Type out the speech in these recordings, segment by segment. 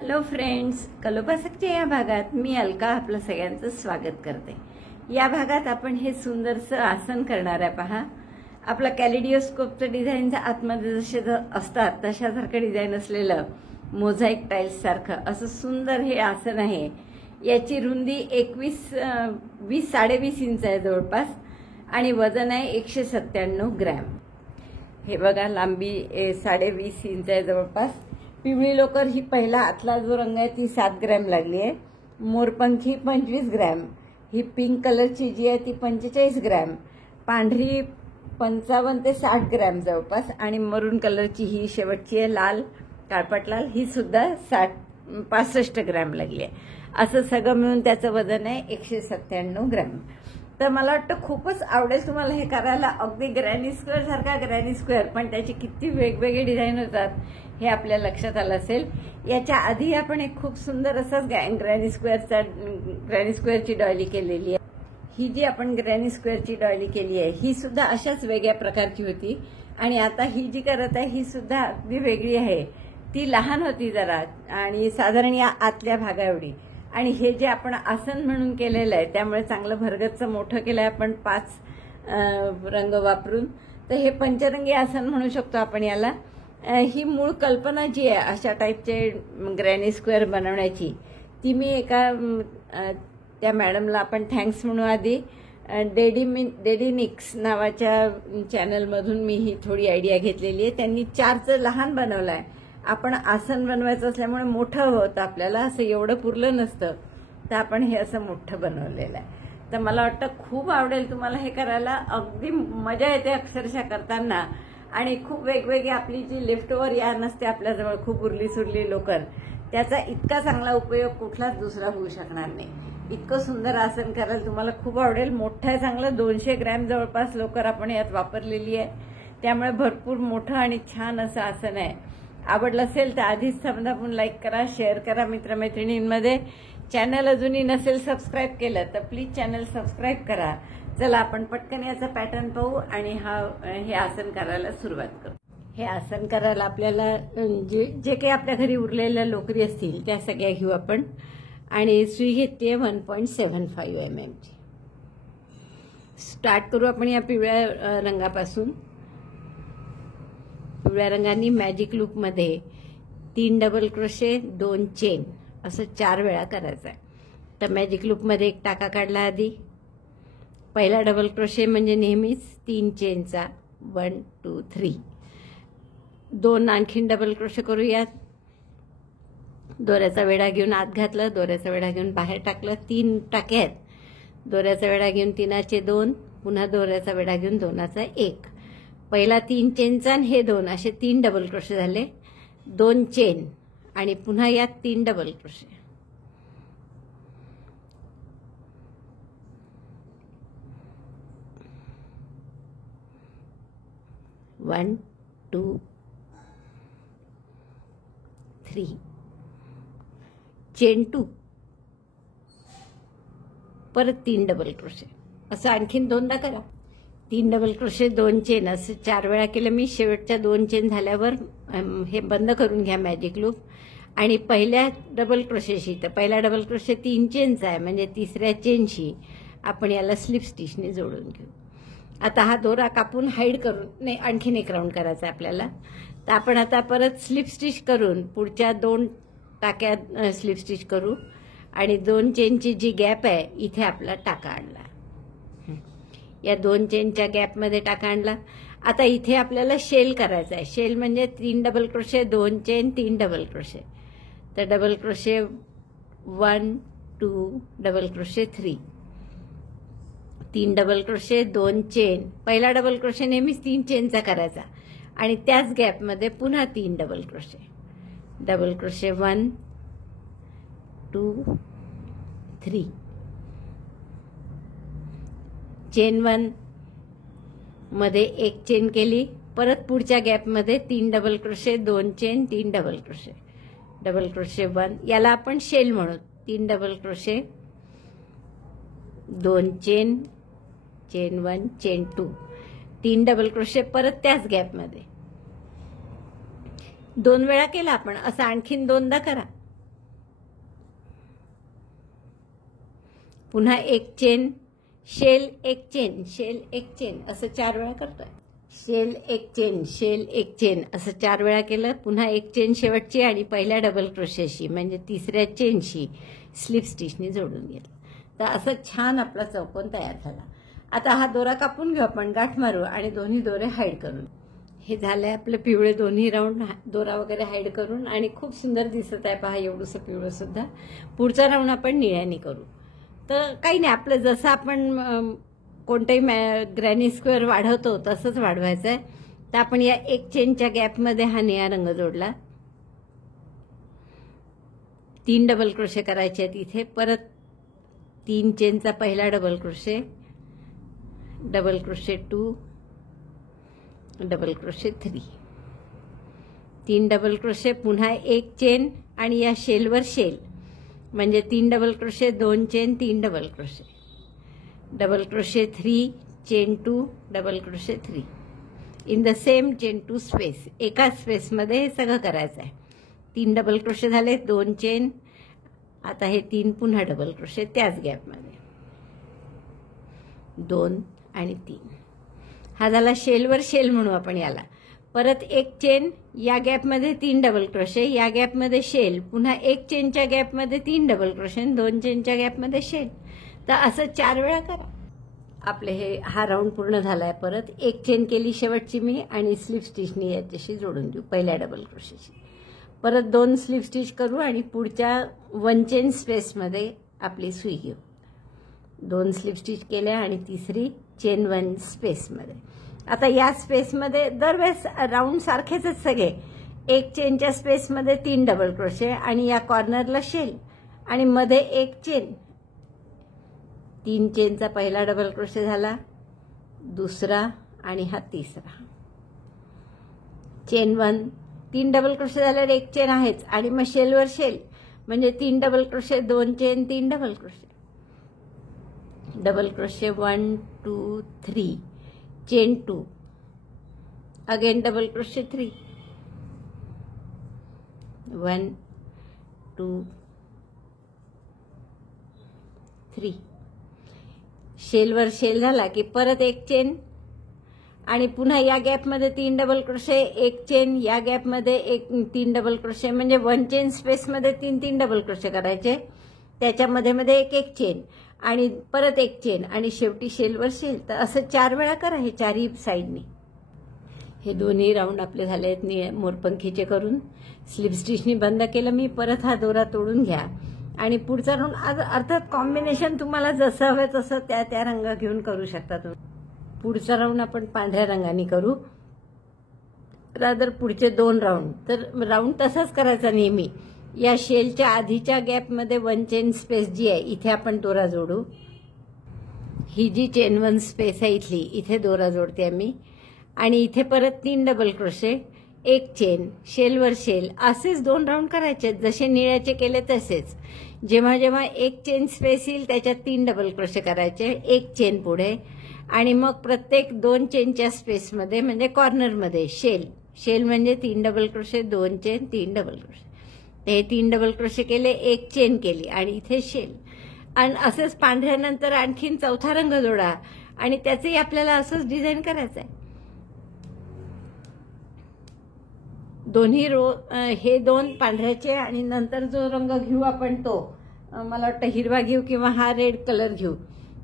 Hello friends, कलोपासकच्या या भागात मी अलका आपलं सगळ्यांचं स्वागत करते। या भागात आपण हे सुंदरसं आसन करणार आहे। पहा, आपला कॅलिडिओस्कोपचं डिझाईनचं आतमध्ये जसे असतात तशासारखं डिझाईन असलेलं मोझाईक टाइल्स सारखं असं सुंदर हे आसन आहे। याची रुंदी 20-20.5 इंच आहे जवळपास आणि वजन आहे 197 ग्रॅम। हे बघा, लांबी 20.5 इंच आहे जवळपास। पिवळी लोकर ही पहिला आतला जो रंग आहे ती 7 ग्रॅम लागली आहे। मोरपंखी 25 ग्रॅम, ही पिंक कलरची जी आहे ती 45 ग्रॅम, पांढरी 55 ते 60 ग्रॅम जवळपास आणि मरून कलरची ही शेवटची आहे लाल, काळपट लाल, ही सुद्धा 65 ग्रॅम लागली आहे। असं सगळं मिळून त्याचं वजन आहे 197 ग्रॅम। तर मला वाटतं खूपच आवडेल तुम्हाला हे करायला। अगदी ग्रॅनी स्क्वेअर सारखा ग्रॅनी स्क्वेअर, पण त्याची किती वेगवेगळे डिझाईन होतात हे आपल्या लक्षात आलं असेल। याच्या आधी आपण एक खूप सुंदर असंच ग्रॅनी स्क्वेअरची डॉयली केलेली आहे। ही जी आपण ग्रॅनी स्क्वेअरची डॉयली केली आहे ही सुद्धा अशाच वेगळ्या प्रकारची होती आणि आता ही जी करत आहे ही सुद्धा अगदी वेगळी आहे। ती लहान होती जरा आणि साधारण या आतल्या भागा एवढी, आणि हे जे आपण आसन म्हणून केलेलं आहे त्यामुळे चांगलं भरगच्च मोठं केलं आहे आपण 5 रंग वापरून। तर हे पंचरंगी आसन म्हणू शकतो आपण याला। ही मूळ कल्पना जी आहे अशा टाईपचे ग्रॅनी स्क्वेअर बनवण्याची, ती मी एका त्या मॅडमला आपण थँक्स म्हणू आधी, डेडिनिक्स नावाच्या चॅनलमधून मी ही थोडी आयडिया घेतलेली आहे। त्यांनी 4चं लहान बनवलं आहे। आपण आसन बनवायचं असल्यामुळे मोठं होतं आपल्याला, असं एवढं पुरलं नसतं, तर आपण हे असं मोठं बनवलेलं आहे। तर मला वाटतं खूप आवडेल तुम्हाला हे करायला। अगदी मजा येते अक्षरशः करताना, आणि खूप वेगवेगळी आपली जी लेफ्ट ओव्हर यार्न असते आपल्याजवळ, खूप उरली सुरली लोकर, त्याचा इतका चांगला उपयोग कुठलाच दुसरा होऊ शकणार नाही। इतकं सुंदर आसन करायला तुम्हाला खूप आवडेल। मोठं आहे चांगलं, 200 ग्रॅम जवळपास लोकर आपण यात वापरलेली आहे, त्यामुळे भरपूर मोठं आणि छान असं आसन आहे। आवडलं असेल तर आधीच थांबून लाईक करा, शेअर करा मित्रमैत्रिणींमध्ये। चॅनल अजूनही नसेल सबस्क्राईब केलं तर प्लीज चॅनल सबस्क्राईब करा। चला आपण पटकन याचा पॅटर्न पाहू आणि हे आसन करायला सुरुवात करू। हे आसन करायला आपल्याला जे काही आपल्या घरी उरलेल्या लोकरी असतील त्या सगळ्या घेऊ आपण, आणि सुई घेतली 1.75 mm ची। स्टार्ट करू आपण या पिवळ्या रंगापासून। पिवळ्या रंगाने मॅजिक लूपमध्ये 3 डबल क्रोशे 2 चेन असं 4 वेळा करायचं आहे। तर मॅजिक लूपमध्ये एक टाका काढला आधी, पहिला डबल क्रोशे म्हणजे नेहमीच 3 चेनचा 1 2 3, 2 आणखीन डबल क्रोशे करूयात। दोऱ्याचा वेढा घेऊन आत घातलं, दोऱ्याचा वेढा घेऊन बाहेर टाकलं, 3 टाके आहेत। दोऱ्याचा वेढा घेऊन 3चे 2, पुन्हा दोऱ्याचा वेढा घेऊन 2चा 1, पहिला 3 चेनचा आणि हे 2 असे 3 डबल क्रोशे झाले, 2 चेन आणि पुन्हा यात 3 डबल क्रोशे, 1 2 3, चेन 2, परत 3 डबल क्रोशे, असं आणखीन 2दा करा। 3 डबल क्रोशे 2 चेन असं 4 वेळा केलं मी। शेवटच्या 2 चेन झाल्यावर हे बंद करून घ्या मॅजिक लूप, आणि पहिल्या डबल क्रोशेशी, तर पहिला डबल क्रोशे 3 चेनचा आहे म्हणजे तिसऱ्या चेनशी आपण याला स्लिप स्टिचने जोडून घेऊ। आता हा दोरा कापून हाईड करून नाही, आणखीन एक राऊंड करायचा आहे आपल्याला। तर आपण आता परत स्लिप स्टिच करून पुढच्या 2 टाक्यात स्लिप स्टिच करू, आणि 2 चेनची जी गॅप आहे इथे आपला टाका आणला, या 2 चेनच्या गॅपमध्ये टाका आणला। आता इथे आपल्याला शेल करायचा आहे। शेल म्हणजे 3 double crochet 2 chain 3 double crochet, तर double crochet 1 2 double crochet 3, 3 double crochet 2 chain, पहिला डबल क्रोशे नेहमीच 3 चेनचा करायचा, आणि त्याच गॅपमध्ये पुन्हा 3 double crochet, double crochet 1 2 3, chain 1 मध्ये 1 चेन केली, परत पुढच्या गॅपमध्ये 3 double crochet 2 chain 3 double crochet, double crochet 1, याला आपण शेल म्हणू। 3 double crochet 2 chain, chain 1 chain 2, 3 double crochet परत त्याच गॅपमध्ये, 2 वेळा केला आपण, असं आणखीन 2दा करा। पुन्हा एक चेन, शेल एक चेन, शेल एक चेन असं 4 वेळा करतोय. शेल एक चेन, शेल एक चेन असं 4 वेळा केलं. पुन्हा एक चेन शेवटची आणि पहिल्या डबल क्रोशेशी म्हणजे तिसऱ्या चेनशी स्लिप स्टिचनी जोडून घेतलं. तर असं छान आपला चौकोन तयार झाला. आता हा दोरा कापून घेऊ आपण, गाठ मारू आणि दोन्ही दोरे हाईड करून. हे झालंय आपलं पिवळे दोन्ही राऊंड दोरा वगैरे हाईड करून आणि खूप सुंदर दिसत आहे. पहा एवढंसं पिवळं सुद्धा. पुढचा राऊंड आपण निळ्याने करू. तर काही नाही, आपलं जसं आपण कोणतेही ग्रॅनी स्क्वेअर वाढवतो तसंच वाढवायचं आहे. तर आपण या एक चेनच्या गॅपमध्ये हा निळा रंग जोडला. 3 डबल क्रोशे करायचे आहेत इथे. परत 3 चेनचा पहिला double crochet, double crochet 2, double crochet 3, 3 double crochet, पुन्हा एक चेन आणि या शेलवर शेल म्हणजे 3 double crochet, 2 chain, 3 double crochet, double crochet 3, chain 2, double crochet 3 in the same chain 2 space. एकाच स्पेसमध्ये हे सगळं करायचं आहे. 3 डबल क्रोशे झाले, 2 चेन, आता हे 3 पुन्हा डबल क्रोशे त्याच गॅपमध्ये, 2 आणि 3. हा झाला शेलवर शेल म्हणू आपण याला. परत एक चेन, या गॅपमध्ये 3 डबल क्रोशे, या गॅपमध्ये शेल, पुन्हा एक चेनच्या गॅपमध्ये 3 डबल क्रोशे, 2 चेनच्या गॅपमध्ये शेल. तर असं 4 वेळा करा. आपले हा राऊंड पूर्ण झालाय. परत एक चेन केली शेवटची मी आणि स्लिप स्टिचनी याच्याशी जोडून देऊ पहिल्या डबल क्रोशेशी. परत 2 स्लिप स्टिच करू आणि पुढच्या 1 चेन स्पेसमध्ये आपली सुई घेऊ. 2 स्लिप स्टिच केल्या आणि तिसरी चेन 1 स्पेसमध्ये. आता या स्पेसमध्ये दरवेळेस राऊंड सारखेच सगळे. एक चेनच्या स्पेसमध्ये 3 डबल क्रोशे आणि या कॉर्नरला शेल आणि मध्ये एक चेन. 3 चेनचा पहिला डबल क्रोशे झाला, दुसरा आणि हा तिसरा. चेन 1, 3 डबल क्रोशे झाल्यावर एक चेन आहेच आणि मग शेलवर शेल म्हणजे 3 double crochet, 2 chain, 3 double crochet, double crochet 1, 2, 3, chain 2, again double crochet 3, 1, 2, 3. शेलवर शेल झाला की परत एक चेन आणि पुन्हा या गॅपमध्ये 3 डबल क्रोशे, एक चेन, या गॅपमध्ये 3 डबल क्रोशे म्हणजे 1 चेन स्पेसमध्ये 3 डबल क्रोशे करायचे. त्याच्यामध्ये मध्ये एक चेन आणि परत एक चेन आणि शेवटी शेलवर शेल. तर असं 4 वेळा करा हे चारही साईडनी. हे दोन्ही राऊंड आपले झाले आहेत मोरपंखीचे करून. स्लिप स्टिचनी बंद केलं मी. परत हा दोरा तोडून घ्या आणि पुढचा राऊंड अर्थात कॉम्बिनेशन तुम्हाला जसं हवं तसं त्या रंग घेऊन करू शकता तुम्ही. पुढचा राऊंड आपण पांढऱ्या रंगाने करू. रादर पुढचे 2 राऊंड. तर राऊंड तसाच करायचा नेहमी. या शेलच्या आधीच्या गॅपमध्ये 1 चेन स्पेस जी आहे इथे आपण दोरा जोडू. ही जी चेन 1 स्पेस आहे इथली, इथे दोरा जोडते मी आणि इथे परत 3 डबल क्रोशे, एक चेन, शेलवर शेल असेच 2 राऊंड करायचे. जसे निळ्याचे केले तसेच. जेव्हा जेव्हा एक चेन स्पेस येईल त्याच्यात 3 डबल क्रोशे करायचे, एक चेन पुढे आणि मग प्रत्येक 2 चेनच्या स्पेसमध्ये म्हणजे कॉर्नरमध्ये शेल म्हणजे 3 double crochet, 2 chain, 3 double crochet. हे 3 डबल क्रोशे केले, एक चेन केली आणि इथे शेल. आणि असंच पांढऱ्यानंतर आणखीन चौथा रंग जोडा आणि त्याचंही आपल्याला असंच डिझाईन करायचं आहे. दोन्ही हे 2 पांढऱ्याचे आणि नंतर जो रंग घेऊ आपण तो मला वाटतं हिरवा घेऊ किंवा हा रेड कलर घेऊ.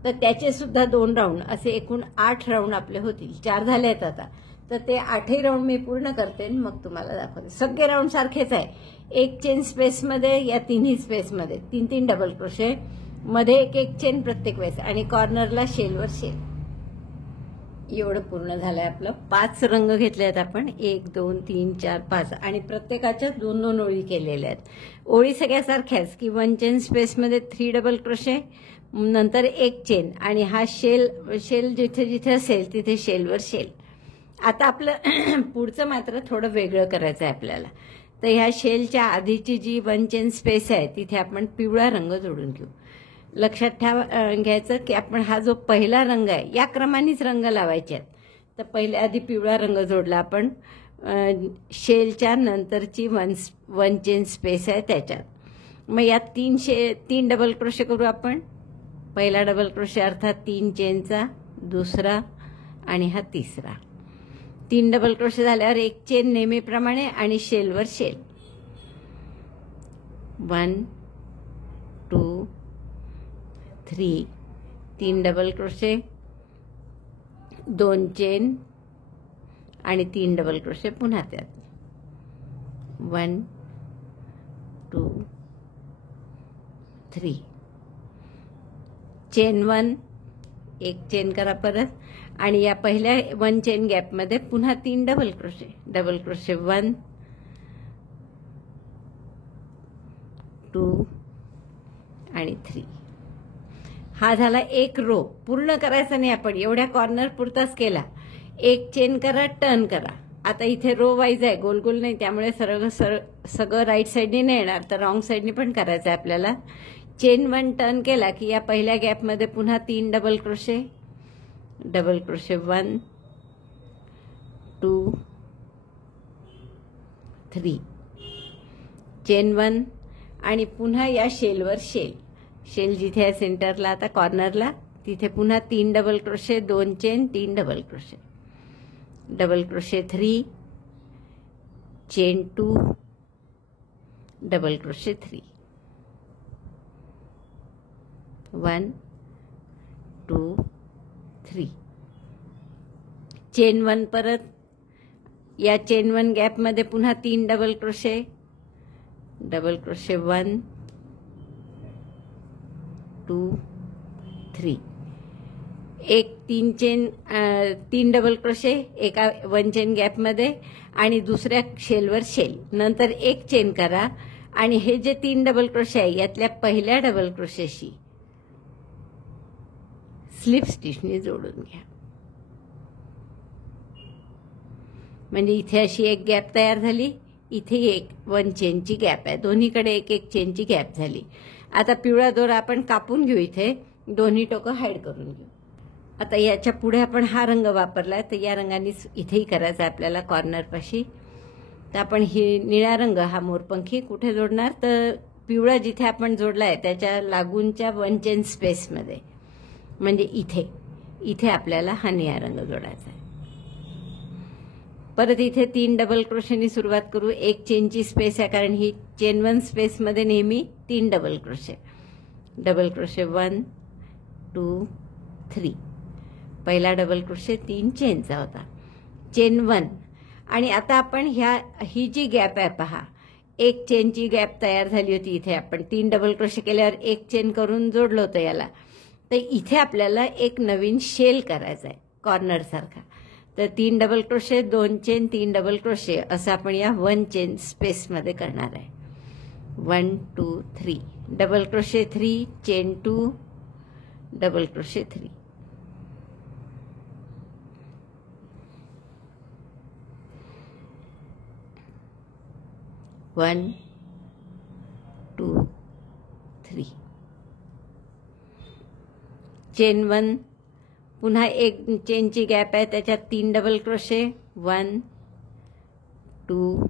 तर त्याचे सुद्धा 2 राऊंड असे एकूण 8 राऊंड आपले होतील. 4 झाले आहेत आता. तर ते 8ही राऊंड मी पूर्ण करते मग तुम्हाला दाखवते. सगळे राऊंड सारखेच आहे. एक चेन स्पेसमध्ये या तिन्ही स्पेसमध्ये 3 डबल क्रोशे, मध्ये एक चेन प्रत्येक वेळेस आणि कॉर्नरला शेलवर शेल. एवढं पूर्ण झालंय आपलं. 5 रंग घेतले आहेत आपण. 1, 2, 3, 4, 5 आणि प्रत्येकाच्या 2 ओळी केलेल्या आहेत. ओळी सगळ्या सारख्याच की 1 चेन स्पेसमध्ये 3 डबल क्रोशे, नंतर एक चेन आणि हा शेल जिथे जिथे असेल तिथे शेलवर शेल. आता आपलं पुढचं मात्र थोडं वेगळं करायचं आहे आपल्याला. तर ह्या शेलच्या आधीची जी 1 चेन स्पेस आहे तिथे आपण पिवळा रंग जोडून घेऊ. लक्षात घ्यायचं की आपण हा जो पहिला रंग आहे या क्रमानेच रंग लावायचे आहेत. तर पहिले आधी पिवळा रंग जोडला आपण शेलच्या नंतरची 1 चेन स्पेस आहे त्याच्यात. मग यात 3 डबल क्रोशे करू आपण. पहिला डबल क्रोशे अर्थात 3 चेनचा, दुसरा आणि हा तिसरा. 3 डबल क्रोशे झाल्यावर एक चेन नेहमीप्रमाणे आणि शेलवर शेल. 1 2 3 3 डबल क्रोशे, 2 चेन आणि 3 डबल क्रोशे पुन्हा त्यात. 1 2 3 चेन 1, एक चेन करा परत आणि या पहिल्या 1 चेन गॅपमध्ये पुन्हा 3 डबल क्रोशे. डबल क्रोशे 1 2 आणि 3. हा झाला एक रो. पूर्ण करायचा नाही आपण, एवढ्या कॉर्नर पुरताच केला. एक चेन करा, टर्न करा. आता इथे रो वाईज आहे, गोल गोल नाही, त्यामुळे सगळं राईट साईडने नाही येणार, तर रॉंग साईडने पण करायचं आहे आपल्याला. चेन 1 टर्न केला की या पहिल्या गॅपमध्ये पुन्हा 3 double crochet. Double crochet 1 2 3 chain 1 आणि पुन्हा या शेलवर शेल. शेल जिथे आहे सेंटरला, आता कॉर्नरला, तिथे पुन्हा 3 double crochet, 2 chain, 3 double crochet. Double crochet 3 chain 2 double crochet 3. 1 2 3 chain 1 परत, या चेन 1 गॅपमध्ये पुन्हा 3 डबल क्रोशे. डबल क्रोशे 1 2 3 एक 3 डबल क्रोशे एका 1 चेन गॅपमध्ये आणि दुसऱ्या शेलवर शेल. नंतर एक चेन करा आणि हे जे 3 डबल क्रोशे आहे यातल्या पहिल्या डबल क्रोशेशी स्लिप स्टिचने जोडून घ्या. म्हणजे इथे अशी एक गॅप तयार झाली, इथे एक 1 चेनची गॅप आहे, दोन्हीकडे एक एक चेनची गॅप झाली. आता पिवळा दोरा आपण कापून घेऊ, इथे दोन्ही टोकं हाईड करून घेऊ. आता याच्या पुढे आपण हा रंग वापरलाय, तर या रंगानेच इथेही करायचा आपल्याला कॉर्नरपाशी. तर आपण ही निळा रंग हा मोरपंखी कुठे जोडणार, तर पिवळा जिथे आपण जोडलाय त्याच्या लागूनच्या 1 चेन स्पेसमध्ये, म्हणजे इथे आपल्याला हा निळा रंग जोडायचा आहे. परत इथे 3 डबल क्रोशेनी सुरुवात करू. एक चेनची स्पेस आहे, कारण ही चेन 1 स्पेसमध्ये नेहमी 3 डबल क्रोशे. डबल क्रोशे 1 2 3 पहिला डबल क्रोशे 3 चेनचा होता. चेन 1 आणि आता आपण ही जी गॅप आहे पहा, एक चेनची गॅप तयार झाली होती. इथे आपण 3 डबल क्रोशे केल्यावर एक चेन करून जोडलं होतं याला. तर इथे आपल्याला एक नवीन शेल करायचा आहे कॉर्नर सारखा. तर 3 double crochet, 2 chain, 3 double crochet असं आपण या 1 चेन स्पेसमध्ये करणार आहे. 1 2 3 double crochet 3 chain 2 double crochet 3. 1 2 3 chain 1 पुन्हा एक चेनची गॅप आहे, त्याच्यात 3 डबल क्रोशे. 1 2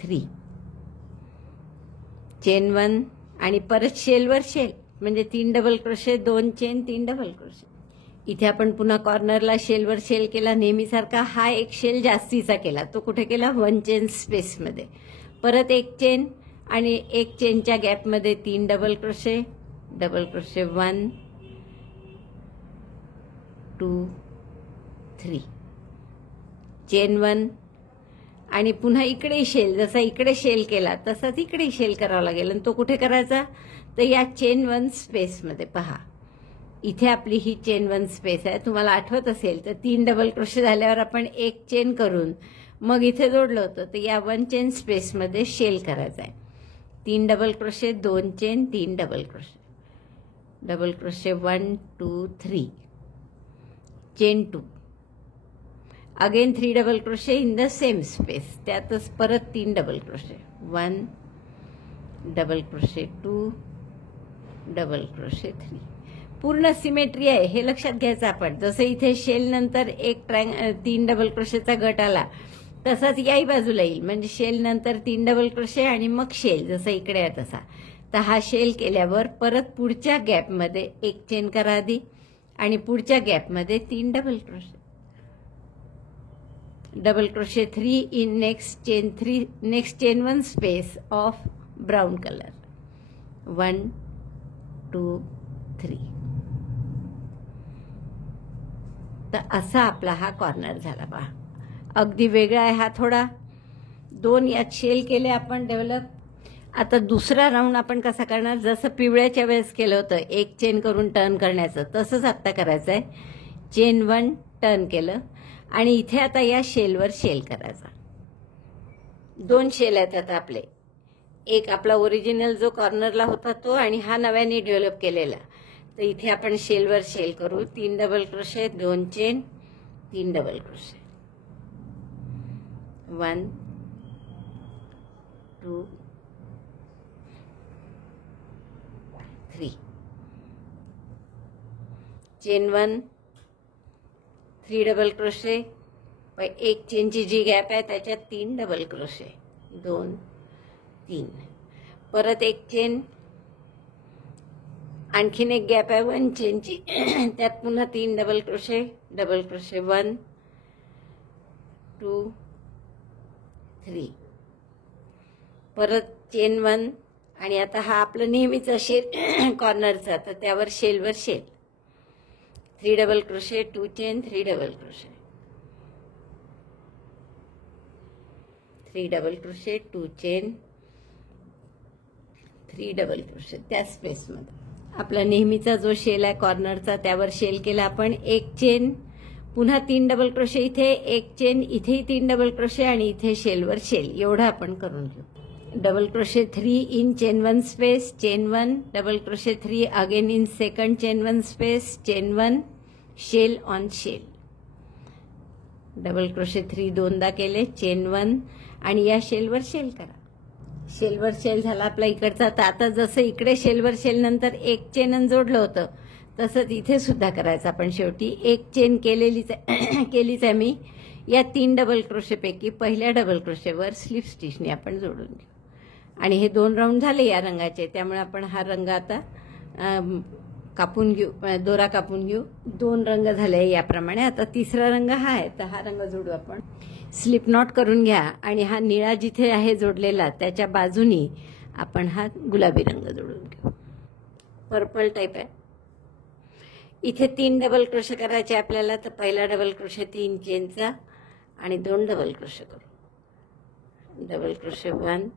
3 चेन 1 आणि परत शेलवर शेल, म्हणजे 3 double crochet, 2 chain, 3 double crochet. इथे आपण पुन्हा कॉर्नरला शेलवर शेल केला नेहमीसारखा. हा एक शेल जास्तीचा केला, तो कुठे केला, 1 चेन स्पेसमध्ये. परत एक चेन आणि एक चेनच्या गॅपमध्ये 3 double crochet. Double crochet 1 2 3 chain 1 आणि पुन्हा इकडे शेल, जसा इकडे शेल केला तसाच इकडे शेल करावा लागेल. आणि तो कुठे करायचा, तर या चेन 1 स्पेसमध्ये. पहा इथे आपली ही चेन 1 स्पेस आहे. तुम्हाला आठवत असेल तर 3 डबल क्रोशे झाल्यावर आपण एक चेन करून मग इथे जोडलं होतं, तर या 1 चेन स्पेसमध्ये शेल करायचा आहे. 3 double crochet, 2 chain, 3 double crochet. Double crochet 1 2 3 chain 2. Again 3 double crochet in the same space, त्यातच परत 3 double crochet. 1 double crochet 2 double crochet 3. पूर्ण सिमेट्री आहे हे लक्षात घ्यायचं आपण. जसं इथे शेल नंतर एक 3 डबल क्रोशेचा गट आला, तसाच याही बाजूला येईल. म्हणजे शेल नंतर 3 डबल क्रोशे आणि मग शेल, जसं इकडे आहे तसा. तर हा शेल केल्यावर परत पुढच्या गॅपमध्ये एक चेन करा आधी आणि पुढच्या गॅपमध्ये 3 double crochet. Double crochet 3 in next chain 1 space of brown colour. 1 2 3. तर असा आपला हा कॉर्नर झाला. पहा अगदी वेगळा आहे हा थोडा. 2 यात शेल केले आपण डेव्हलप. आता दुसरा राऊंड आपण कसा करणार, जसं पिवळ्याच्या वेळेस केलं होतं एक चेन करून टर्न करण्याचं, तसंच आत्ता करायचं आहे. चेन 1 टर्न केलं आणि इथे आता या शेलवर शेल करायचा. 2 शेल आहेत आता आपले. एक आपला ओरिजिनल जो कॉर्नरला होता तो आणि हा नव्याने डेव्हलप केलेला. तर इथे आपण शेलवर शेल करू. 3 double crochet, 2 chain, 3 double crochet. 1 2 3. Chain 1, 3 double crochet, एक चेनची जी गॅप आहे त्याच्यात 3 डबल क्रोशे, 2 3. परत एक चेन, आणखीन एक गॅप आहे 1 चेनची, त्यात पुन्हा 3 डबल क्रोशे, 1 2 3. परत चेन 1 आणि आता हा आपलं नेहमीचा शेल कॉर्नरचा, तर त्यावर शेलवर shell. 3 double crochet, 2 chain, 3 double crochet, 3 double crochet, 2 chain, 3 double crochet. त्या स्पेसमध्ये आपला नेहमीचा जो शेल आहे कॉर्नरचा त्यावर शेल केला आपण. एक चेन, पुन्हा 3 डबल क्रोशे इथे, एक चेन इथेही 3 डबल क्रोशे आणि इथे शेलवर शेल. एवढं आपण करून घेऊ. Double crochet 3 in chain 1 space, chain 1, double crochet 3 again in second chain 1 space, chain 1, shell on shell. Double crochet 3 दोनदा केले, चेन 1 आणि या शेलवर शेल करा. शेलवर शेल झाला आपला इकडचा. तर आता जसं इकडे शेलवर शेल नंतर एक चेन जोडलं होतं तसंच इथे सुद्धा करायचं आपण. शेवटी एक चेन केलीच आहे मी. या 3 डबल क्रोशेपैकी पहिल्या डबल क्रोशेवर स्लिप स्टिचने आपण जोडून घेऊ. आणि हे 2 राऊंड झाले या रंगाचे, त्यामुळे आपण हा रंग आता कापून घेऊ, दोरा कापून घेऊ. 2 रंग झाले याप्रमाणे. आता तिसरा रंग हा आहे, तर हा रंग जोडू आपण. स्लिप नॉट करून घ्या आणि हा निळा जिथे आहे जोडलेला त्याच्या बाजूनी आपण हा गुलाबी रंग जोडून घेऊ. पर्पल टाईप आहे. इथे 3 डबल क्रोशे करायचे आपल्याला. तर पहिला डबल क्रोशे 3 चेनचा आणि 2 डबल क्रोशे करू. Double crochet 1,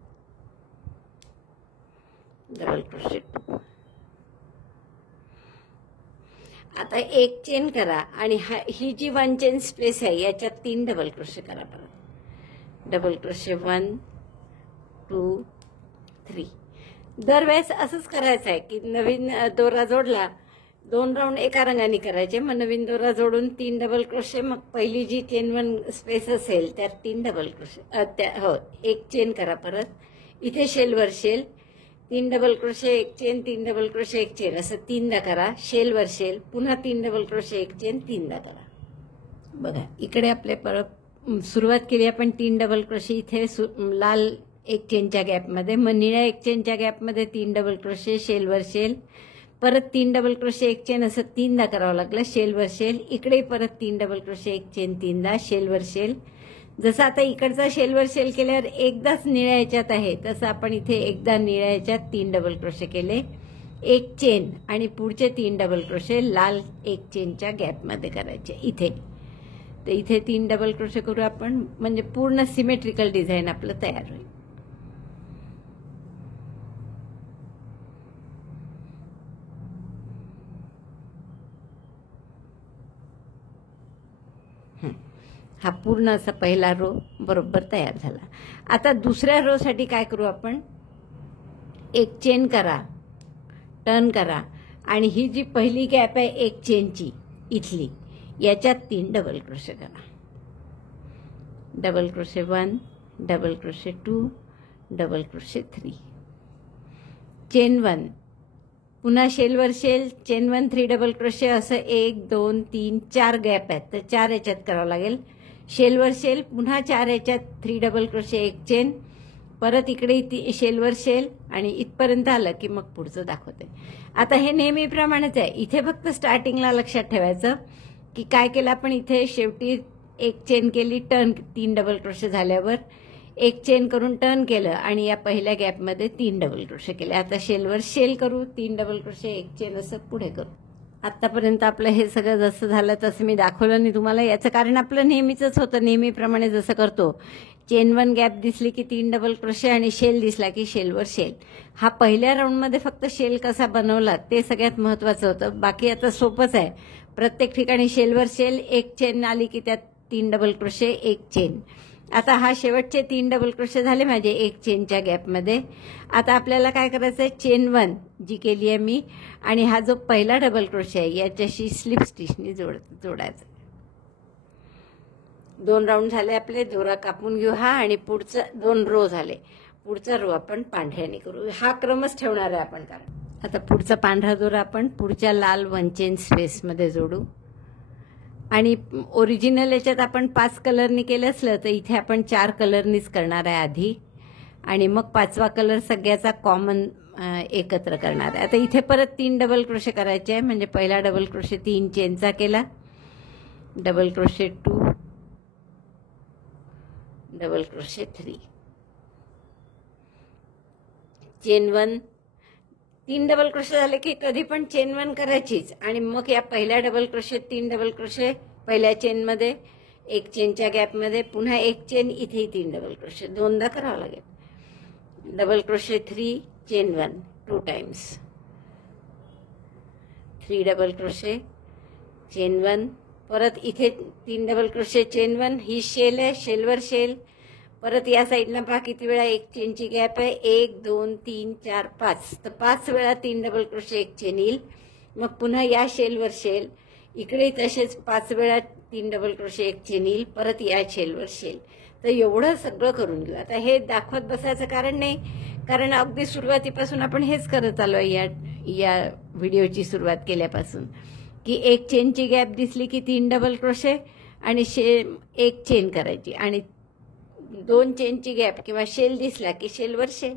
double crochet 2. आता एक चेन करा आणि ही जी 1 चेन स्पेस आहे याच्यात 3 डबल क्रोशे करा. परत डबल क्रोशे 1 2 3. दरवेळेस असंच करायचं आहे की नवीन दोरा जोडला, 2 राऊंड एका रंगाने करायचे, मग नवीन दोरा जोडून 3 डबल क्रोशे, मग पहिली जी चेन 1 स्पेस असेल त्यात 3 डबल क्रोशे, हो एक चेन करा. परत इथे शेलवर शेल, 3 डबल क्रोशे, एक चेन, 3 डबल क्रोशे, एक चेन, असं 3दा करा. शेलवर शेल, पुन्हा 3 डबल क्रोशे, एक चेन, 3दा करा. बघा इकडे आपले परत सुरुवात केली आपण 3 डबल क्रोशे इथे लाल एक चेनच्या गॅपमध्ये, मग निळ्या एक चेनच्या गॅपमध्ये 3 डबल क्रोशे, शेलवर शेल, परत 3 डबल क्रोशे, एक चेन, असं 3दा करावं लागलं. शेलवर शेल, इकडे परत 3 डबल क्रोशे, एक चेन, 3दा शेलवर शेल. जसं आता इकडचा शेलवर शेल केल्यावर एकदाच निळ्या याच्यात आहे, तसं आपण इथे एकदा निळ्या याच्यात 3 डबल क्रोशे केले, एक चेन आणि पुढचे 3 डबल क्रोशे लाल एक चेनच्या गॅपमध्ये करायचे इथे. तर इथे 3 डबल क्रोशे करू आपण, म्हणजे पूर्ण सिमेट्रिकल डिझाईन आपलं तयार होईल. हा पूर्ण असा पहिला रो बरोबर तयार झाला. आता दुसऱ्या रो साठी काय करू आपण, एक चेन करा, टर्न करा आणि ही जी पहिली गॅप आहे एक चेनची इथली, याच्यात 3 डबल क्रोशे करा. Double crochet 1, double crochet 2, double crochet 3, chain 1, पुन्हा शेलवर शेल, चेन 1, 3 डबल क्रोशे, असं 1 2 3 4 गॅप आहेत, तर 4 याच्यात करावं लागेल. शेलवर शेल, पुन्हा 4 याच्यात 3 डबल क्रोशे, एक चेन, परत इकडे शेलवर शेल आणि इथपर्यंत आलं की मग पुढचं दाखवते. आता हे नेहमीप्रमाणेच आहे. इथे फक्त स्टार्टिंगला लक्षात ठेवायचं की काय केलं आपण. इथे शेवटी एक चेन केली, टर्न 3 डबल क्रोशे झाल्यावर एक चेन करून टर्न केलं आणि या पहिल्या गॅपमध्ये 3 डबल क्रोशे केले. आता शेलवर शेल करू, 3 डबल क्रोशे, एक चेन असं पुढे करू. आतापर्यंत आपलं हे सगळं जसं झालं तसं मी दाखवलं नाही तुम्हाला. याचं कारण आपलं नेहमीचंच होतं. नेहमीप्रमाणे जसं करतो, चेन 1 गॅप दिसली की 3 डबल क्रोशे आणि शेल दिसला की शेलवर शेल. हा पहिल्या राऊंडमध्ये फक्त शेल कसा बनवला ते सगळ्यात महत्त्वाचं होतं. बाकी आता सोपंच आहे. प्रत्येक ठिकाणी शेलवर शेल, एक चेन आली की त्यात 3 डबल क्रोशे, एक चेन. आता हा शेवटचे 3 डबल क्रोशे झाले माझे एक चेनच्या गॅपमध्ये. आता आपल्याला काय करायचं आहे, चेन 1 जी केली आहे मी आणि हा जो पहिला डबल क्रोशे आहे याच्याशी स्लिप स्टिचनी जोडायचं. 2 राऊंड झाले आपले. दोरा कापून घेऊ हा आणि पुढचा 2 रो झाले. पुढचा रो आपण पांढऱ्याने करू. हा क्रमच ठेवणार आहे आपण. कारण आता पुढचा पांढरा दोरा आपण पुढच्या लाल 1 चेन स्पेसमध्ये जोडू. आणि ओरिजिनल याच्यात आपण 5 कलरनी केलं असलं तर इथे आपण 4 कलरनीच करणार आहे आधी आणि मग 5वा कलर सगळ्याचा कॉमन एकत्र करणार आहे. आता इथे परत 3 डबल क्रोशे करायचे आहे. म्हणजे पहिला डबल क्रोशे 3 चेनचा केला, double crochet 2, double crochet 3, chain 1. 3 double crochet झाले की कधी पण चेन 1 करायचीच आणि मग या पहिल्या डबल क्रोशे 3 डबल क्रोशे पहिल्या चेनमध्ये, एक चेनच्या गॅपमध्ये, पुन्हा एक चेन, इथेही 3 डबल क्रोशे 2दा करावं लागेल. Double crochet 3, chain 1 2 times, 3 double crochet, chain 1, परत इथे 3 डबल क्रोशे, चेन 1. ही शेल आहे, शेलवर शेल. परत या साईडला पहा किती वेळा एक चेनची गॅप आहे, 1 2 3 4 5. तर 5 वेळा 3 डबल क्रोशे एक चेन येईल. मग पुन्हा या शेलवर शेल, इकडे तसेच 5 वेळा 3 डबल क्रोशे एक चेन येईल. परत या शेलवर शेल. तर एवढं सगळं करून घेऊ. आता हे दाखवत बसायचं कारण नाही, कारण अगदी सुरुवातीपासून आपण हेच करत आलो आहे. या व्हिडिओची सुरुवात केल्यापासून की एक चेनची गॅप दिसली की 3 डबल क्रोशे आणि एक चेन करायची आणि 2 चेनची गॅप किंवा शेल दिसला की शेलवर शेल.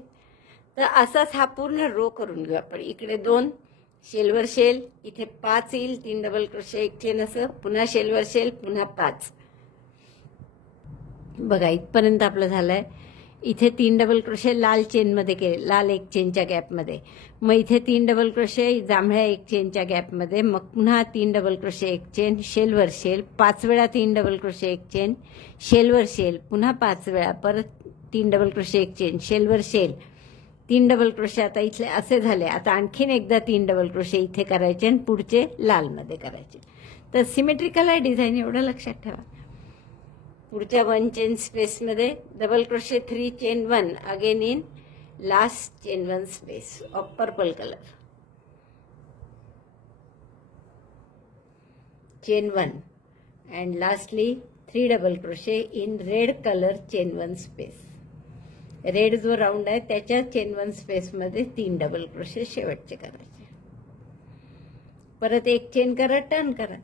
तर असाच हा पूर्ण रो करून घेऊ आपण. इकडे 2 शेलवर शेल, इथे 5 येईल, 3 डबल क्रोशे एक चेन असं, पुन्हा शेलवर शेल, पुन्हा 5. बघा इथपर्यंत आपलं झालंय. इथे 3 डबल क्रोशे लाल चेनमध्ये केले, लाल एक चेनच्या गॅपमध्ये. मग इथे 3 डबल क्रोशे जांभळ्या एक चेनच्या गॅपमध्ये. मग पुन्हा 3 डबल क्रोशे एक चेन, शेलवर शेल, 5 वेळा 3 डबल क्रोशे एक चेन, शेलवर शेल, पुन्हा 5 वेळा, परत 3 डबल क्रोशे एक चेन, शेलवर शेल, 3 डबल क्रोशे. आता इथले असे झाले. आता आणखीन एकदा 3 डबल क्रोशे इथे करायचे आणि पुढचे लालमध्ये करायचे. तर सिमेट्रिकल आहे डिझाईन, एवढं लक्षात ठेवा. पुढच्या 1 चेन स्पेसमध्ये double crochet 3 chain 1 again in last chain 1 space of purple colour, chain 1 and lastly 3 double crochet in red colour chain 1 space. Red जो राऊंड आहे त्याच्या चेन 1 स्पेसमध्ये 3 डबल क्रोशे शेवटचे करायचे. परत एक चेन करा, टर्न करा.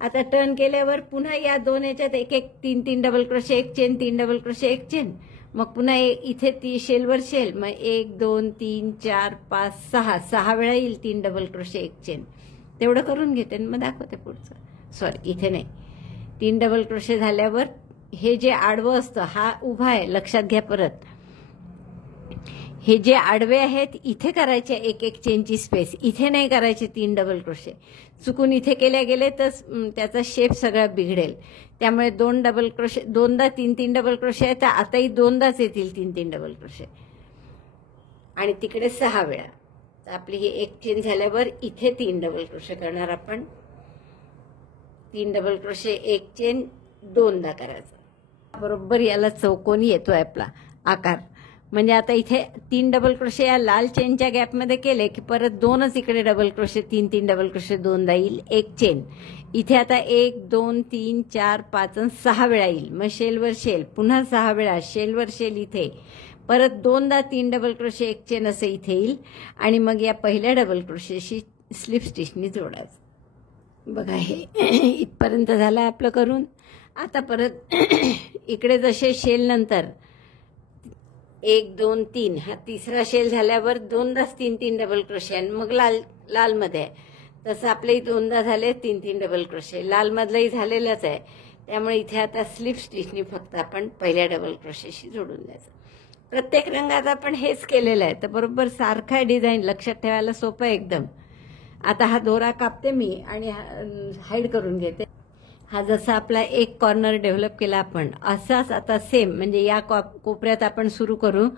आता टर्न केल्यावर पुन्हा या 2 याच्यात एक 3 डबल क्रोशे एक चेन, 3 डबल क्रोशे एक चेन. मग पुन्हा इथे ती शेलवर शेल. मग 1 2 3 4 5 6 वेळा येईल 3 डबल क्रोशे एक चेन. तेवढं करून घेते मग दाखवते पुढचं. सॉरी इथे नाही. 3 डबल क्रोशे झाल्यावर हे जे आडवं असतं हा उभा आहे, लक्षात घ्या. परत हे जे आडवे आहेत इथे करायचे एक चेनची स्पेस, इथे नाही करायचे 3 डबल क्रोशे. चुकून इथे केल्या गेले तर त्याचा शेप सगळा बिघडेल. त्यामुळे 2 डबल क्रोशे, 2दा 3 डबल क्रोशे आहेत, तर आताही 2दाच येतील 3 डबल क्रोशे आणि तिकडे 6 वेळा. तर आपली ही एक चेन झाल्यावर इथे 3 डबल क्रोशे करणार आपण. 3 डबल क्रोशे एक चेन 2दा करायचा. बरोबर याला चौकोनी येतोय आपला आकार. म्हणजे आता इथे 3 डबल क्रोशे या लाल चेनच्या गॅपमध्ये केले की परत 2च इकडे डबल क्रोशे, 3 डबल क्रोशे 2दा येईल, एक चेन. इथे आता 1 2 3 4 5 आणि 6 वेळा येईल. मग शेलवर शेल, पुन्हा 6 वेळा शेलवर शेल इथे, परत 2दा 3 डबल क्रोशे एक चेन असं इथे येईल आणि मग या पहिल्या डबल क्रोशेशी स्लिप स्टिचनी जोडायचं. बघा हे इथपर्यंत झालं आपलं करून. आता परत इकडे जसे शेल नंतर 1 2 3 हा तिसरा शेल झाल्यावर दोनदाच 3 3 डबल क्रोशे आणि मग लाल मध्ये आहे. तसं आपलेही दोनदा झाले 3 3 डबल क्रोशे. लाल मधलंही झालेलंच आहे. त्यामुळे इथे आता स्लिप स्टिचनी फक्त आपण पहिल्या डबल क्रोशेशी जोडून द्यायचं. प्रत्येक रंगात आपण हेच केलेलं आहे, तर बरोबर सारखा आहे डिझाईन, लक्षात ठेवायला सोपं आहे एकदम. आता हा दोरा कापते मी आणि हाईड करून घेते. हा जसा आपला एक कॉर्नर डेव्हलप केला आपण, असाच आता सेम म्हणजे या कोपऱ्यात आपण सुरू करू.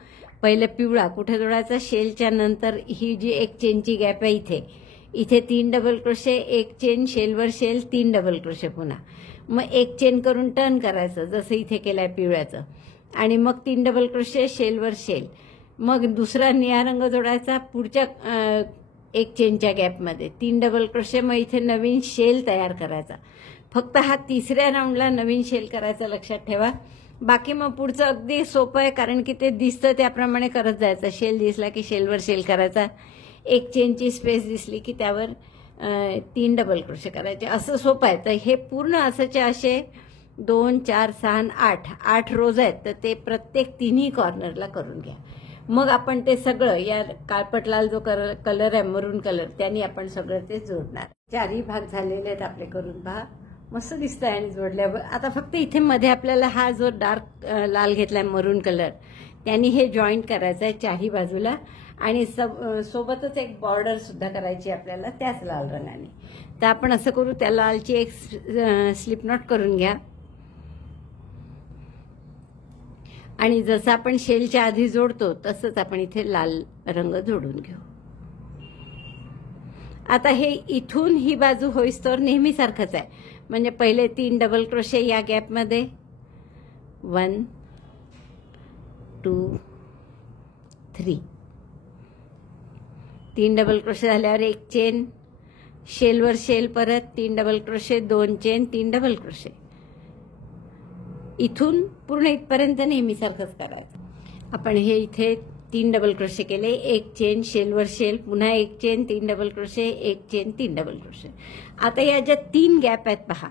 पहिले पिवळा कुठे जोडायचा, शेलच्या नंतर ही जी एक चेनची गॅप आहे इथे 3 डबल क्रोशे, एक चेन, शेलवर शेल, 3 डबल क्रोशे पुन्हा. मग एक चेन करून टर्न करायचं जसं इथे केलंय पिवळ्याचं, आणि मग 3 डबल क्रोशे, शेलवर शेल. मग दुसरा निळा रंग जोडायचा पुढच्या एक चेनच्या गॅपमध्ये, 3 डबल क्रोशे. मग इथे नवीन शेल तयार करायचा. फक्त हा तिसऱ्या राऊंडला नवीन शेल करायचा, लक्षात ठेवा. बाकी मग पुढचं अगदी सोपं आहे, कारण की ते दिसतं त्याप्रमाणे करत जायचं. शेल दिसला की शेलवर शेल करायचा, एक चेनची स्पेस दिसली की त्यावर 3 डबल क्रोशे करायचे. असं सोपं आहे. तर हे पूर्ण असंचे असे 2 4 6 8 रोज आहेत, तर ते प्रत्येक तिन्ही कॉर्नरला करून घ्या. मग आपण ते सगळं या काळपटलाल जो कलर आहे मरून कलर, त्यांनी आपण सगळं ते जोडणार. चारही भाग झालेले आहेत आपले करून पहा, मस्त दिसत आहे. आणि जोडल्यावर आता फक्त इथे मध्ये आपल्याला हा जो डार्क लाल घेतलाय मरून कलर, त्यांनी हे जॉईंट करायचं आहे चारही बाजूला. आणि सोबतच एक बॉर्डर सुद्धा करायची आपल्याला त्याच लाल रंगाने. तर आपण असं करू, त्या लालची एक स्लिप नॉट करून घ्या. आणि जसं आपण शेलच्या आधी जोडतो तसंच आपण इथे लाल रंग जोडून घेऊ. आता हे इथून ही बाजू होईस्तोवर नेहमी सारखंच आहे. म्हणजे पहिले 3 डबल क्रोशे या गॅपमध्ये, 1 2 3, 3 डबल क्रोशे झाल्यावर एक चेन, शेलवर शेल, परत 3 double crochet, 2 chain, 3 double crochet. इथून पूर्ण इथपर्यंत नेहमी सारखंच करायचं. आपण हे इथे 3 डबल क्रोशे केले, एक चेन, शेलवर शेल, पुन्हा एक चेन, 3 डबल क्रोशे, एक चेन, 3 डबल क्रोशे. आता या ज्या 3 गॅप आहेत पहा,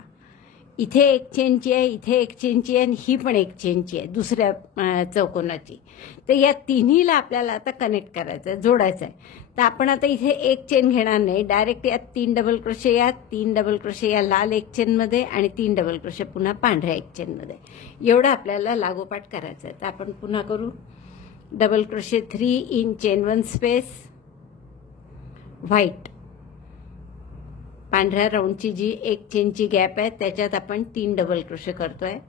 इथे एक चेनची आहे, इथे एक चेनची आहे आणि ही पण एक चेनची आहे दुसऱ्या चौकोनाची. तर या तिन्हीला आपल्याला आता कनेक्ट करायचं आहे, जोडायचं आहे. तर आपण आता इथे एक चेन घेणार नाही, डायरेक्ट यात 3 डबल क्रोशे, यात 3 डबल क्रोशे या लाल एक चेनमध्ये आणि 3 डबल क्रोशे पुन्हा पांढऱ्या एक चेनमध्ये. एवढं आपल्याला लागोपाठ करायचं आहे. तर आपण पुन्हा करू. Double crochet 3 in chain 1 space, white पांढऱ्या राऊंडची जी एक चेनची गॅप आहे त्याच्यात आपण 3 डबल क्रोशे करतोय.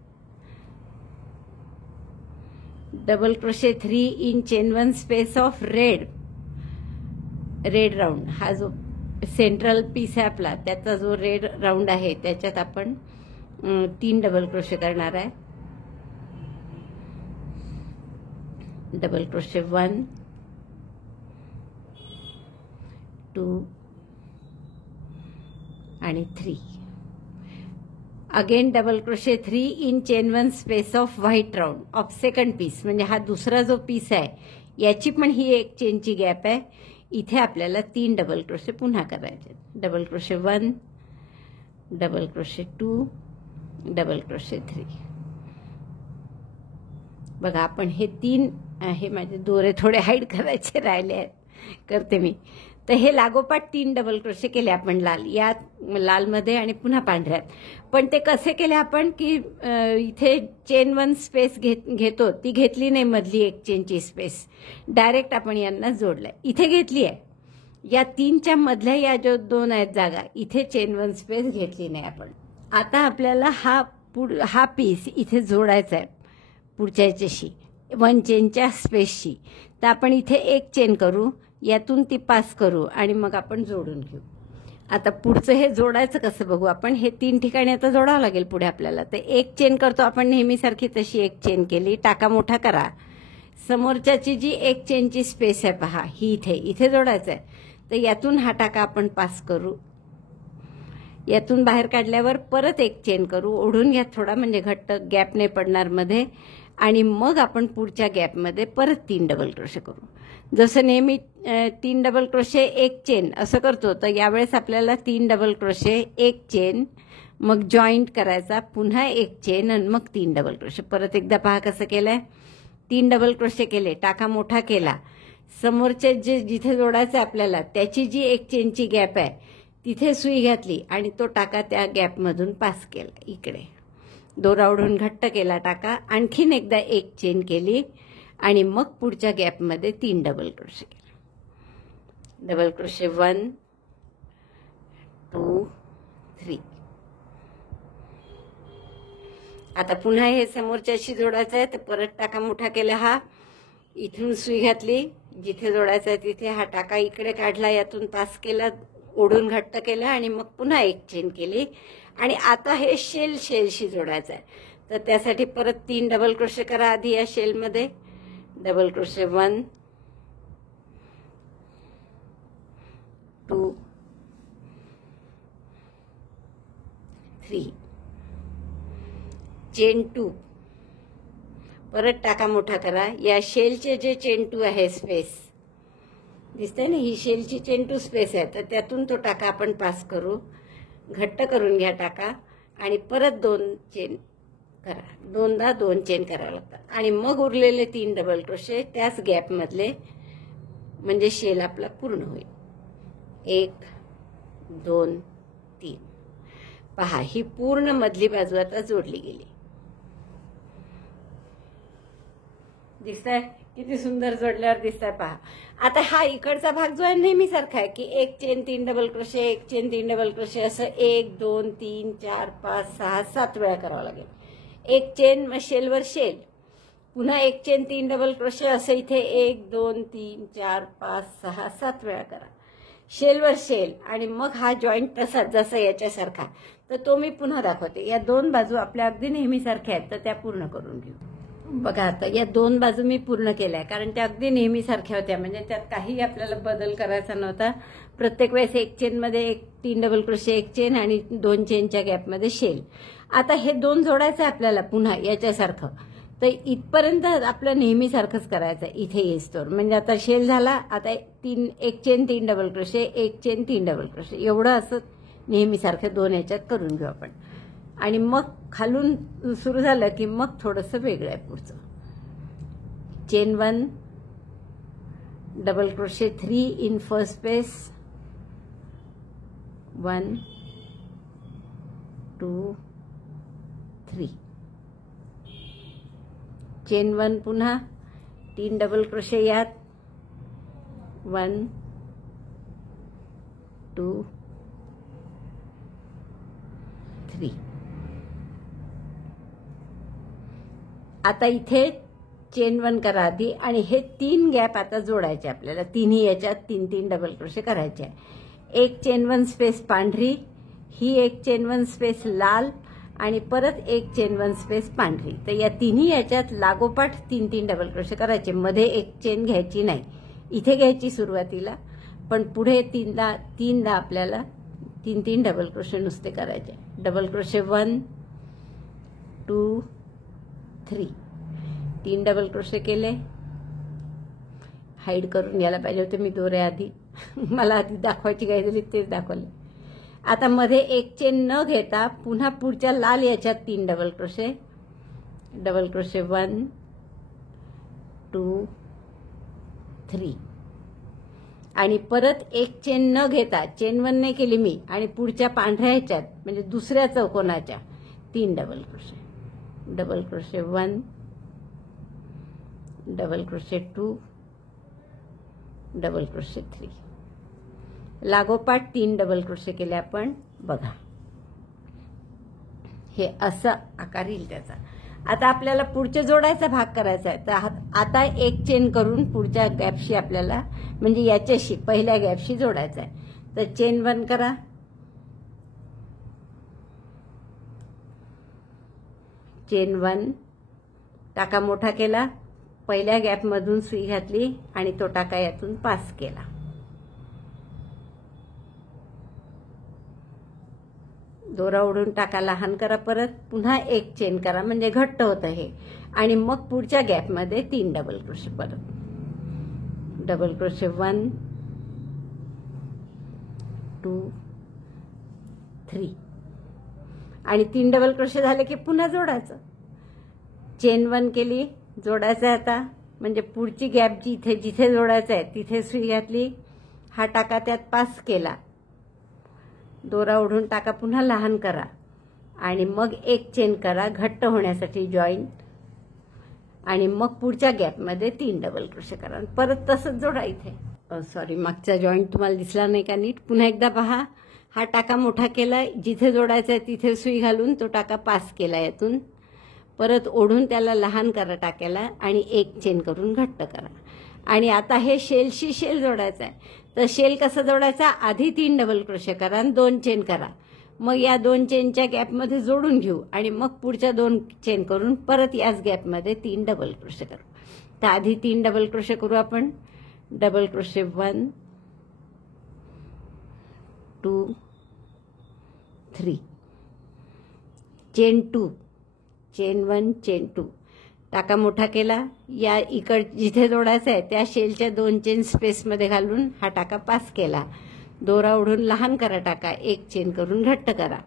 Double crochet 3 in chain 1 space of red round, हा जो सेंट्रल पीस आहे आपला त्याचा जो रेड राऊंड आहे त्याच्यात आपण 3 डबल क्रोशे करणार आहे. डबल क्रोशे 1 2 आणि 3. Again double crochet 3 in chain 1 space of white round of second piece, म्हणजे हा दुसरा जो पीस आहे याची पण ही एक चेनची गॅप आहे. इथे आपल्याला 3 डबल क्रोशे पुन्हा करायचे. Double crochet 1, double crochet 2, double crochet 3. बघा आपण हे 3, हे माझे दोरे थोडे हाईड करायचे राहिले आहेत, करते मी. तर हे लागोपाठ 3 डबल क्रोशे केले आपण लाल लालमध्ये आणि पुन्हा पांढऱ्यात. पण ते कसे केले आपण की इथे चेन 1 स्पेस घेतो, ती घेतली नाही मधली एक चेनची स्पेस, डायरेक्ट आपण यांना जोडलंय. इथे घेतली आहे, या 3च्या मधल्या या जो 2 आहेत जागा, इथे चेन 1 स्पेस घेतली नाही आपण. आता आपल्याला हा पीस इथे जोडायचा आहे पुढच्या याच्याशी 1 चेनच्या स्पेसशी. तर आपण इथे एक चेन करू, यातून ती पास करू आणि मग आपण जोडून घेऊ. आता पुढचं हे जोडायचं कसं बघू आपण. हे 3 ठिकाणी आता जोडावं लागेल पुढे आपल्याला. तर एक चेन करतो आपण नेहमीसारखी, तशी एक चेन केली, टाका मोठा करा. समोरच्याची जी एक चेनची स्पेस आहे पहा, ही इथे जोडायचं आहे. तर यातून हा टाका आपण पास करू, यातून बाहेर काढल्यावर परत एक चेन करू, ओढून घ्या थोडा म्हणजे घट्ट गॅप नाही पडणार मध्ये. आणि मग आपण पुढच्या गॅपमध्ये परत 3 डबल क्रोशे करू. जसं नेहमी 3 डबल क्रोशे एक चेन असं करतो, तर यावेळेस आपल्याला 3 डबल क्रोशे एक चेन, मग जॉईंट करायचा, पुन्हा एक चेन आणि मग 3 डबल क्रोशे. परत एकदा पहा कसं केलंय. 3 डबल क्रोशे केले, टाका मोठा केला, समोरचे जिथे जोडायचं आपल्याला त्याची जी एक चेनची गॅप आहे तिथे सुई घातली आणि तो टाका त्या गॅपमधून पास केला इकडे, दोरा ओढून घट्ट केला टाका, आणखीन एकदा एक चेन केली आणि मग पुढच्या गॅपमध्ये 3 डबल क्रोशे केले. Double crochet 1 2 3. आता पुन्हा हे समोरच्याशी जोडायचं आहे तर परत टाका मोठा केला, हा इथून सुई घातली, जिथे जोडायचं आहे तिथे हा टाका इकडे काढला, यातून पास केला, ओढून घट्ट केला आणि मग पुन्हा एक चेन केली आणि आता हे शेलशी जोडायचं आहे. तर त्यासाठी परत 3 डबल क्रोशे करा आधी या शेलमध्ये. Double crochet 1 2 3. चेन 2, परत टाका मोठा करा. या शेलचे जे चेन 2 आहे स्पेस दिसतंय ना, ही शेलची चेन 2 स्पेस आहे, तर त्यातून तो टाका आपण पास करू, घट्ट करून घ्या टाका आणि परत 2 चेन करा, दोनदा 2 चेन करावं लागतात आणि मग उरलेले 3 डबल क्रोशे त्याच गॅपमधले, म्हणजे शेल आपला पूर्ण होईल. 1 2 3. पहा ही पूर्ण मधली बाजू आता जोडली गेली. दिसतंय किती सुंदर जोडल्यावर दिसतंय पहा. आता हा इकडचा भाग जो आहे नेहमी सारखा आहे की एक चेन 3 डबल क्रोशे, एक चेन 3 डबल क्रोशे, असं 1 2 3 4 5 6 7 वेळा करावं लागेल. एक चेन, मग शेलवर शेल, पुन्हा एक चेन 3 डबल क्रोशे, असं इथे 1 2 3 4 5 6 7 वेळा करा, शेलवर शेल आणि मग हा जॉईंट तसाच जसा याच्यासारखा. तर तो मी पुन्हा दाखवते. या 2 बाजू आपल्या अगदी नेहमीसारख्या आहेत तर त्या पूर्ण करून घेऊ. बघा आता या 2 बाजू मी पूर्ण केल्या कारण त्या अगदी नेहमीसारख्या होत्या, म्हणजे त्यात काही आपल्याला बदल करायचा नव्हता. प्रत्येक वेळेस एक चेनमध्ये एक 3 डबल क्रोशे, एक चेन आणि 2 चेनच्या गॅपमध्ये शेल. आता हे 2 जोडायचं आहे आपल्याला पुन्हा याच्यासारखं, तर इथपर्यंत आपलं नेहमीसारखंच करायचं आहे इथे येईस्तोवर. म्हणजे आता शेल झाला, आता एक चेन 3 डबल क्रोशे, एक चेन 3 डबल क्रोशे, एवढं असं नेहमीसारखं 2 याच्यात करून घेऊ आपण. आणि मग खालून सुरू झालं की मग थोडंसं वेगळं आहे पुढचं. Chain 1 double crochet 3 in first space, 1 2 3. Chain 1 पुन्हा 3 डबल क्रोशे यात, 1 2 3. आता इथे चेन 1 करा आधी आणि हे 3 गॅप आता जोडायचे आपल्याला, तिन्ही याच्यात 3 3 डबल क्रोशे करायचे आहे. एक चेन 1 स्पेस पांढरी, ही एक चेन 1 स्पेस लाल आणि परत एक चेन 1 स्पेस पांढरी. तर या तिन्ही याच्यात लागोपाठ 3 3 डबल क्रोशे करायचे, मध्ये एक चेन घ्यायची नाही, इथे घ्यायची सुरुवातीला, पण पुढे तीनदा आपल्याला 3 3 डबल क्रोशे नुसते करायचे. Double crochet 1 2 3. 3 डबल क्रोशे केले, हाईड करून घ्यायला पाहिजे होते मी दोरे आधी, मला आधी दाखवायची काय झाली तेच दाखवले. आता मध्ये एक चेन न घेता पुन्हा पुढच्या लाल याच्यात 3 डबल क्रोशे, डबल क्रोशे 1 2 3. आणि परत एक चेन न घेता, चेन 1 नाही केली मी, आणि पुढच्या पांढऱ्या ह्याच्यात म्हणजे दुसऱ्या चौकोनाच्या 3 double crochet, double crochet 1 double crochet 2 double crochet 3. लागोपाठ 3 डबल क्रोशे केले आपण. बघा हे असा आकार येईल त्याचा. आता आपल्याला पुढचे जोडायचा भाग करायचा आहे, तर आता एक चेन करून पुढच्या गॅपशी आपल्याला, म्हणजे याच्याशी पहिल्या गॅपशी जोडायचा आहे. तर चेन 1 करा, चेन 1 टाका मोठा केला, पहिल्या गॅपमधून सुई घातली आणि तो टाका यातून पास केला. दोरा ओढून टाका लहान करा, परत पुन्हा एक चेन करा, म्हणजे घट्ट होतं हे. आणि मग पुढच्या गॅपमध्ये 3 डबल क्रोशे, परत डबल क्रोशे 1 2 3. आणि 3 डबल क्रोशे झाले की पुन्हा जोडायचं. चेन 1 केली, जोडायचं आहे आता, म्हणजे पुढची गॅप जिथे जिथे जोडायचं आहे तिथे सुई घातली, हा टाका त्यात पास केला, दोरा ओढून टाका पुन्हा लहान करा आणि मग एक चेन करा घट्ट होण्यासाठी जॉईंट, आणि मग पुढच्या गॅपमध्ये 3 डबल क्रोशे करा, परत तसंच जोडा इथे. सॉरी, मागचा जॉईंट तुम्हाला दिसला नाही का नीट, पुन्हा एकदा पहा. हा टाका मोठा केला, जिथे जोडायचा आहे तिथे सुई घालून तो टाका पास केला, यातून परत ओढून त्याला लहान करा टाक्याला आणि एक चेन करून घट्ट करा. आणि आता हे शेलशी शेल जोडायचं आहे, तर शेल कसं जोडायचा, आधी 3 डबल क्रोशे करा आणि 2 चेन करा, मग या 2 चेनच्या गॅपमध्ये जोडून घेऊ आणि मग पुढच्या 2 चेन करून परत याच गॅपमध्ये 3 डबल क्रोशे करू. तर आधी 3 डबल क्रोशे करू आपण. Double crochet 1 2 3, chain 2, chain 1 chain 2, टाका मोठा केला, या इकड जिथे जोडायचं आहे त्या शेलच्या 2 चेन स्पेसमध्ये घालून हा टाका पास केला, दोरा ओढून लहान करा टाका, एक चेन करून घट्ट करा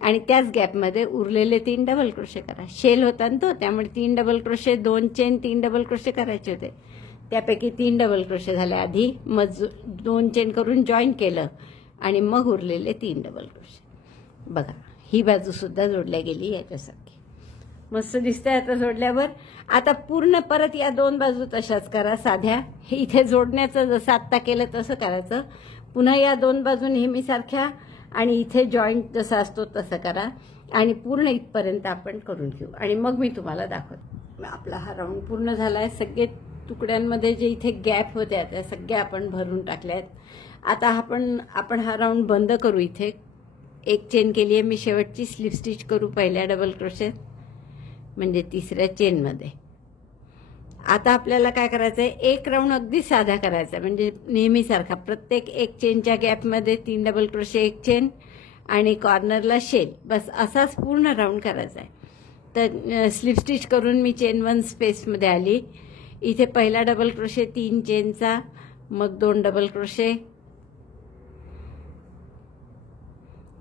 आणि त्याच गॅपमध्ये उरलेले 3 डबल क्रोशे करा. शेल होता ना तो, त्यामुळे 3 double crochet, 2 chain, 3 double crochet करायचे होते, त्यापैकी 3 डबल क्रोशे झाले आधी, मग 2 चेन करून जॉईन केलं आणि मग उरलेले 3 डबल क्रोशे. बघा, ही बाजू सुद्धा जोडल्या गेली याच्यासारखी, मस्त दिसतंय आता जोडल्यावर. आता पूर्ण परत या 2 बाजू तशाच करा साध्या, हे इथे जोडण्याचं जसं आत्ता केलं तसं करायचं. पुन्हा या 2 बाजू नेहमीसारख्या आणि इथे जॉईंट जसा असतो तसं करा आणि पूर्ण इथपर्यंत आपण करून घेऊ आणि मग मी तुम्हाला दाखवते. आपला हा राऊंड पूर्ण झालाय. सगळे तुकड्यांमध्ये जे इथे गॅप होत्या त्या सगळ्या आपण भरून टाकल्यात. आता आपण हा राऊंड बंद करू. इथे एक चेन केली आहे मी, शेवटची स्लिप स्टिच करू पहिल्या डबल क्रोशेत, म्हणजे तिसऱ्या चेनमध्ये. आता आपल्याला काय करायचं आहे, एक राऊंड अगदी साधा करायचा, म्हणजे नेहमीसारखा प्रत्येक एक चेनच्या गॅपमध्ये 3 डबल क्रोशे, एक चेन आणि कॉर्नरला शेल, बस असाच पूर्ण राऊंड करायचा आहे. तर स्लिप स्टिच करून मी चेन 1 स्पेसमध्ये आली, इथे पहिला डबल क्रोशे 3 चेनचा, मग 2 डबल क्रोशे,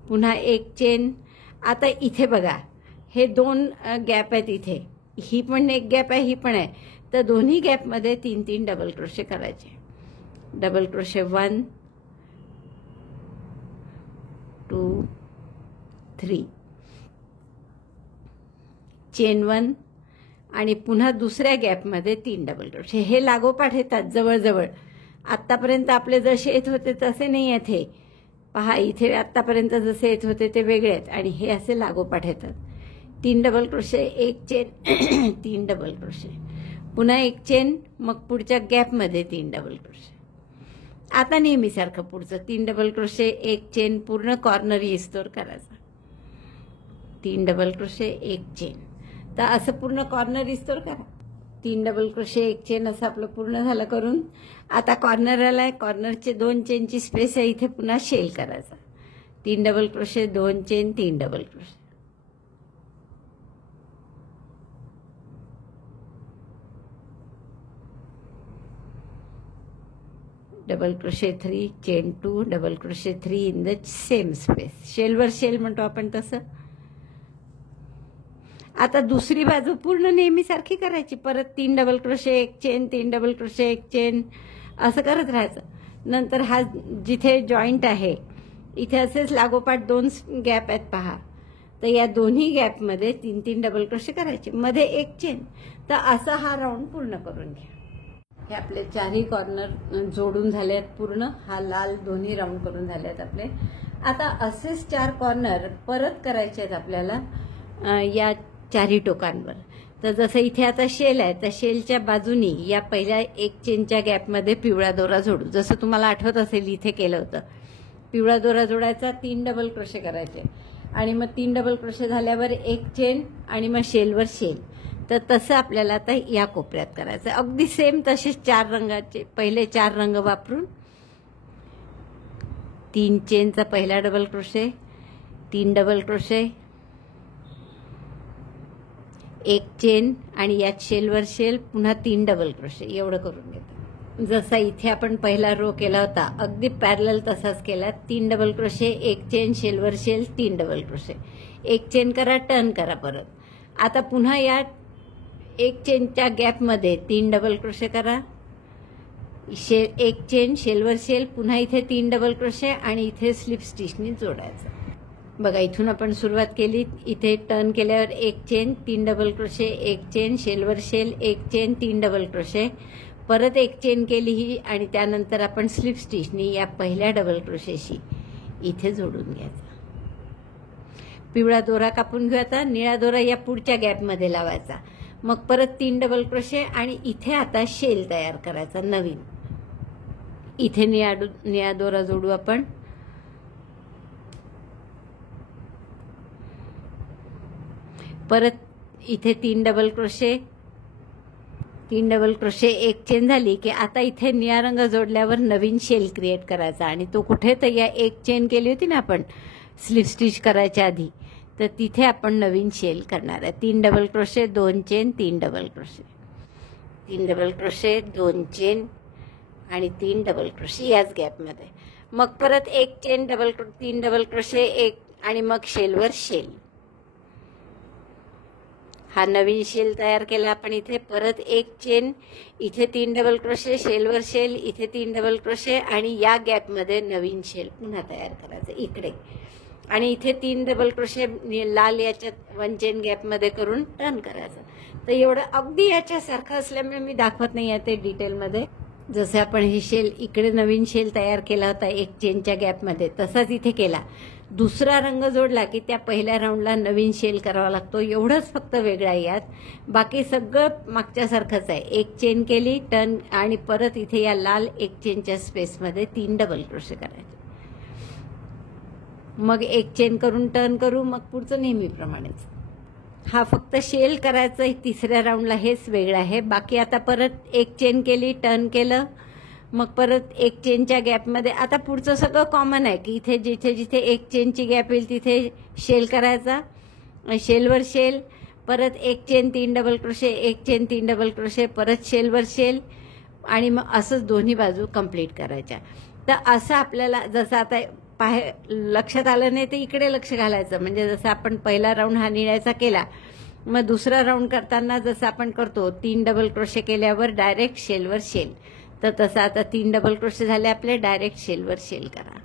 पुन्हा एक चेन. आता इथे बघा हे 2 गॅप आहेत, इथे ही पण एक गॅप आहे, ही पण आहे, तर दोन्ही गॅपमध्ये 3-3 डबल क्रोशे करायचे. डबल क्रोशे 1 2 3, चेन 1 आणि पुन्हा दुसऱ्या गॅपमध्ये 3 डबल क्रोशे. हे लागोपाठ येतात जवळजवळ. आत्तापर्यंत आपले जसे येत होते तसे नाही आहेत हे, पहा इथे आत्तापर्यंत जसे येत होते ते वेगळे आहेत आणि हे असे लागोपाठ येतात. 3 डबल क्रोशे, एक चेन, 3 डबल क्रोशे, पुन्हा एक चेन, मग पुढच्या गॅपमध्ये 3 डबल क्रोशे. आता नेहमीसारखं पुढचं 3 डबल क्रोशे, एक चेन, पूर्ण कॉर्नर येस्तोवर करायचा, 3 डबल क्रोशे, एक चेन. तर असं पूर्ण कॉर्नर येस्तोवर करा. 3 डबल क्रोशे, एक चेन असं आपलं पूर्ण झालं करून. आता कॉर्नर आलाय, कॉर्नरचे 2 चेनची स्पेस आहे, इथे पुन्हा शेल करायचा, 3 double crochet, 2 chain, 3 double crochet. Double crochet 3, chain 2, double crochet 3 in the same space, शेलवर शेल म्हणतो आपण तसं. आता दुसरी बाजू पूर्ण नेहमीसारखी करायची, परत 3 डबल क्रोशे, एक चेन, 3 डबल क्रोशे, एक चेन, असं करत राहायचं. नंतर हा जिथे जॉईंट आहे इथे असेच लागोपाठ 2 गॅप आहेत पहा, तर या दोन्ही गॅपमध्ये 3-3 डबल क्रोशे करायचे, मध्ये एक चेन. तर असा हा राऊंड पूर्ण करून घ्या. हे आपले 4ही कॉर्नर जोडून झाले आहेत पूर्ण, हा लाल दोन्ही राऊंड करून झाले आहेत आपले. आता असेच 4 कॉर्नर परत करायचे आहेत आपल्याला या 4ही टोकांवर. तर जसं इथे आता शेल आहे, तर शेलच्या बाजूनी या पहिल्या एक चेनच्या गॅपमध्ये पिवळा दोरा जोडू, जसं तुम्हाला आठवत असेल इथे केलं होतं. पिवळा दोरा जोडायचा, 3 डबल क्रोशे करायचे आणि मग 3 डबल क्रोशे झाल्यावर एक चेन आणि मग शेलवर शेल. तर तसं आपल्याला आता या कोपऱ्यात करायचं, अगदी सेम तसेच 4 रंगाचे पहिले 4 रंग वापरून 3 चेनचा पहिला डबल क्रोशे, 3 डबल क्रोशे, एक चेन आणि यात शेलवर शेल, पुन्हा 3 डबल क्रोशे, एवढं करून घेतो. जसा इथे आपण पहिला रो केला होता अगदी पॅरलल तसाच केला. 3 डबल क्रोशे, एक चेन, शेलवर शेल, 3 डबल क्रोशे, एक चेन करा, टर्न करा परत. आता पुन्हा या एक चेनच्या गॅपमध्ये 3 डबल क्रोशे करा, एक चेन शेलवर शेल, पुन्हा इथे 3 डबल क्रोशे आणि इथे स्लिप स्टिचनी जोडायचं। बघा इथून आपण सुरुवात केली, इथे टर्न केल्यावर एक चेन 3 डबल क्रोशे, एक चेन शेलवर शेल, एक चेन 3 डबल क्रोशे, परत एक चेन केली ही आणि त्यानंतर आपण स्लिप स्टिचनी या पहिल्या डबल क्रोशेशी इथे जोडून घ्यायचा। पिवळा दोरा कापून घेऊ, आता निळा दोरा या पुढच्या गॅपमध्ये लावायचा, मग परत 3 डबल क्रोशे आणि इथे आता शेल तयार करायचा नवीन। इथे निळा दोरा जोडू आपण, परत इथे 3 डबल क्रोशे, 3 डबल क्रोशे, एक चेन झाली की आता इथे निळा रंग जोडल्यावर नवीन शेल क्रिएट करायचा आणि तो कुठे, तर या एक चेन केली होती ना आपण स्लिप स्टिच करायच्या आधी, तर तिथे आपण नवीन शेल करणार आहे। 3 double crochet, 2 chain, 3 double crochet, 3 double crochet, 2 chain आणि 3 डबल क्रोशे याच गॅपमध्ये, मग परत एक चेन 3 डबल क्रोशे, एक आणि मग शेलवर शेल। हा नवीन शेल तयार केला आपण इथे, परत एक चेन, इथे 3 डबल क्रोशे, शेलवर शेल, इथे 3 डबल क्रोशे आणि या गॅपमध्ये नवीन शेल पुन्हा तयार करायचं इकडे, आणि इथे 3 डबल क्रोशे लाल याच्यात 1 चेन गॅपमध्ये करून टर्न करायचं। तर एवढं अगदी याच्यासारखं असल्यामुळे मी दाखवत नाही आहे ते डिटेलमध्ये। जसं आपण हे शेल इकडे नवीन शेल तयार केला होता एक चेनच्या गॅपमध्ये, तसाच इथे केला। दुसरा रंग जोडला की त्या पहिल्या राऊंडला नवीन शेल करावा लागतो, एवढंच फक्त वेगळं आहे यात, बाकी सगळं मागच्यासारखंच आहे। एक चेन केली, टर्न आणि परत इथे या लाल एक चेनच्या स्पेसमध्ये 3 डबल क्रोशे करायचे, मग एक चेन करून टर्न करू, मग पुढचं नेहमीप्रमाणेच। हा फक्त शेल करायचं तिसऱ्या राऊंडला, हेच वेगळं आहे। बाकी आता परत एक चेन केली, टर्न केलं, मग परत एक चेनच्या गॅपमध्ये, आता पुढचं सगळं कॉमन आहे की इथे जिथे जिथे एक चेनची गॅप येईल तिथे शेल करायचा, शेलवर शेल, परत एक चेन 3 डबल क्रोशे, एक चेन 3 डबल क्रोशे, परत शेलवर शेल आणि मग असंच दोन्ही बाजू कंप्लीट करायच्या। तर असं आपल्याला जसं आता लक्षात आलं नाही तर इकडे लक्ष घालायचं, म्हणजे जसं आपण पहिला राऊंड हा निळ्याचा केला, मग दुसरा राऊंड करताना जसं आपण करतो 3 डबल क्रोशे केल्यावर डायरेक्ट शेलवर शेल, तर तसं आता 3 डबल क्रोशे झाले आपले, डायरेक्ट शेलवर शेल करा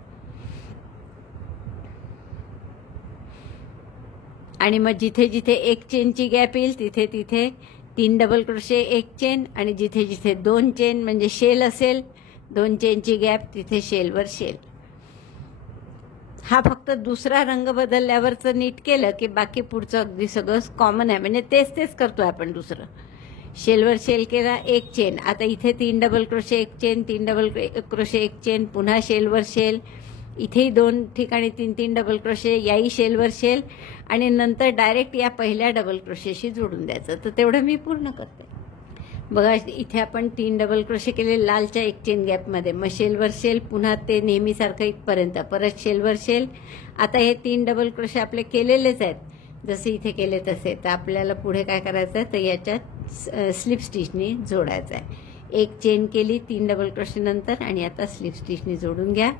आणि मग जिथे जिथे एक चेनची गॅप येईल तिथे तिथे 3 डबल क्रोशे, एक चेन, आणि जिथे जिथे 2 चेन म्हणजे शेल असेल 2 चेनची गॅप तिथे शेलवर शेल। हा फक्त दुसरा रंग बदलल्यावरचं नीट केलं की बाकी पुढचं अगदी सगळं कॉमन आहे, म्हणजे तेच करतोय आपण। दुसरं शेलवर शेल केला, एक चेन, आता इथे 3 डबल क्रोशे, एक चेन, 3 डबल क्रोशे, एक चेन, पुन्हा शेलवर शेल, इथेही 2 ठिकाणी 3 डबल क्रोशे, याही शेलवर शेल आणि नंतर डायरेक्ट या पहिल्या डबल क्रोशेशी जोडून द्यायचं। तर तेवढं मी पूर्ण करते। बघा इथे आपण 3 डबल क्रोशे केले लालच्या एक चेन गॅपमध्ये, मग शेलवर शेल, पुन्हा ते नेहमीसारखं इथपर्यंत, परत शेलवर शेल। आता हे 3 डबल क्रोशे आपले केलेलेच आहेत, जसे इथे केले तसे, तर आपल्याला पुढे काय करायचं आहे, तर याच्यात स्लिप स्टिचनी जोडायचं आहे। एक चेन केली 3 डबल क्रोशे नंतर आणि आता स्लिप स्टिचनी जोडून घ्या,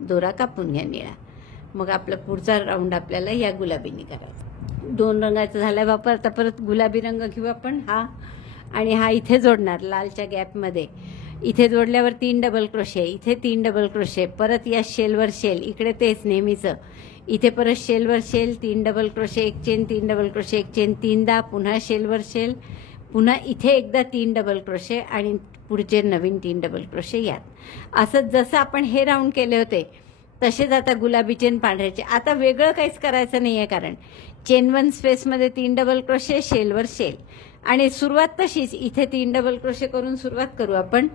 दोरा कापून घ्या निळा, मग आपला पुढचा राऊंड आपल्याला या गुलाबीने करायचा। 2 रंगाचा झाला वापर, आता परत गुलाबी रंग घेऊ आपण, हा आणि हा इथे जोडणार लालच्या गॅपमध्ये, इथे जोडल्यावर 3 डबल क्रोशे, इथे 3 डबल क्रोशे, परत या शेलवर शेल, इकडे तेच नेहमीचं, इथे परत शेलवर शेल, 3 डबल क्रोशे, एक चेन, 3 डबल क्रोशे, एक चेन, 3दा, पुन्हा शेलवर शेल, पुन्हा इथे एकदा 3 डबल क्रोशे आणि पुढचे नवीन 3 डबल क्रोशे यात। असं जसं आपण हे राऊंड केले होते तसेच आता गुलाबी चेन पांढऱ्याचे। आता वेगळं काहीच करायचं नाहीये, कारण चेन 1 स्पेसमध्ये 3 डबल क्रोशे, शेलवर शेल, आणि सुरुवात तशीच इथे 3 डबल क्रोशे करून सुरुवात करू आपण,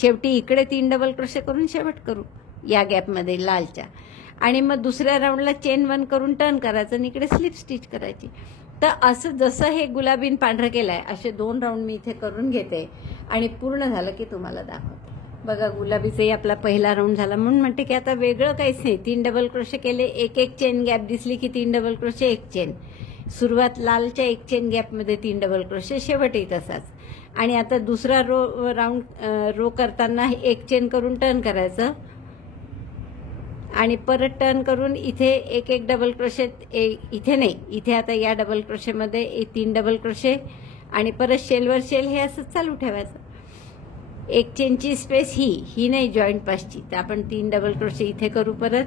शेवटी इकडे 3 डबल क्रोशे करून शेवट करू या गॅपमध्ये लालच्या, आणि मग दुसऱ्या राऊंडला चेन 1 करून टर्न करायचं आणि इकडे स्लिप स्टिच करायची। तर असं जसं हे गुलाबीन पांढरं केलंय असे 2 राऊंड मी इथे करून घेते आणि पूर्ण झालं की तुम्हाला दाखवते। बघा गुलाबीचाही आपला पहिला राऊंड झाला, म्हणून म्हणते की आता वेगळं काहीच नाही। 3 डबल क्रोशे केले, एक चेन गॅप दिसली की 3 डबल क्रोशे, एक चेन, सुरुवात लालच्या एक चेन गॅपमध्ये 3 डबल क्रोशे, शेवटही तसाच। आणि आता दुसरा रो करताना एक चेन करून टर्न करायचं आणि परत टर्न करून इथे एक डबल क्रोशे, इथे नाही, इथे आता या डबल क्रोशेमध्ये 3 डबल क्रोशे आणि परत शेलवर शेल हे असं चालू ठेवायचं. एक चेनची स्पेस ही नाही जॉईंट पासची, तर आपण 3 डबल क्रोशे इथे करू. परत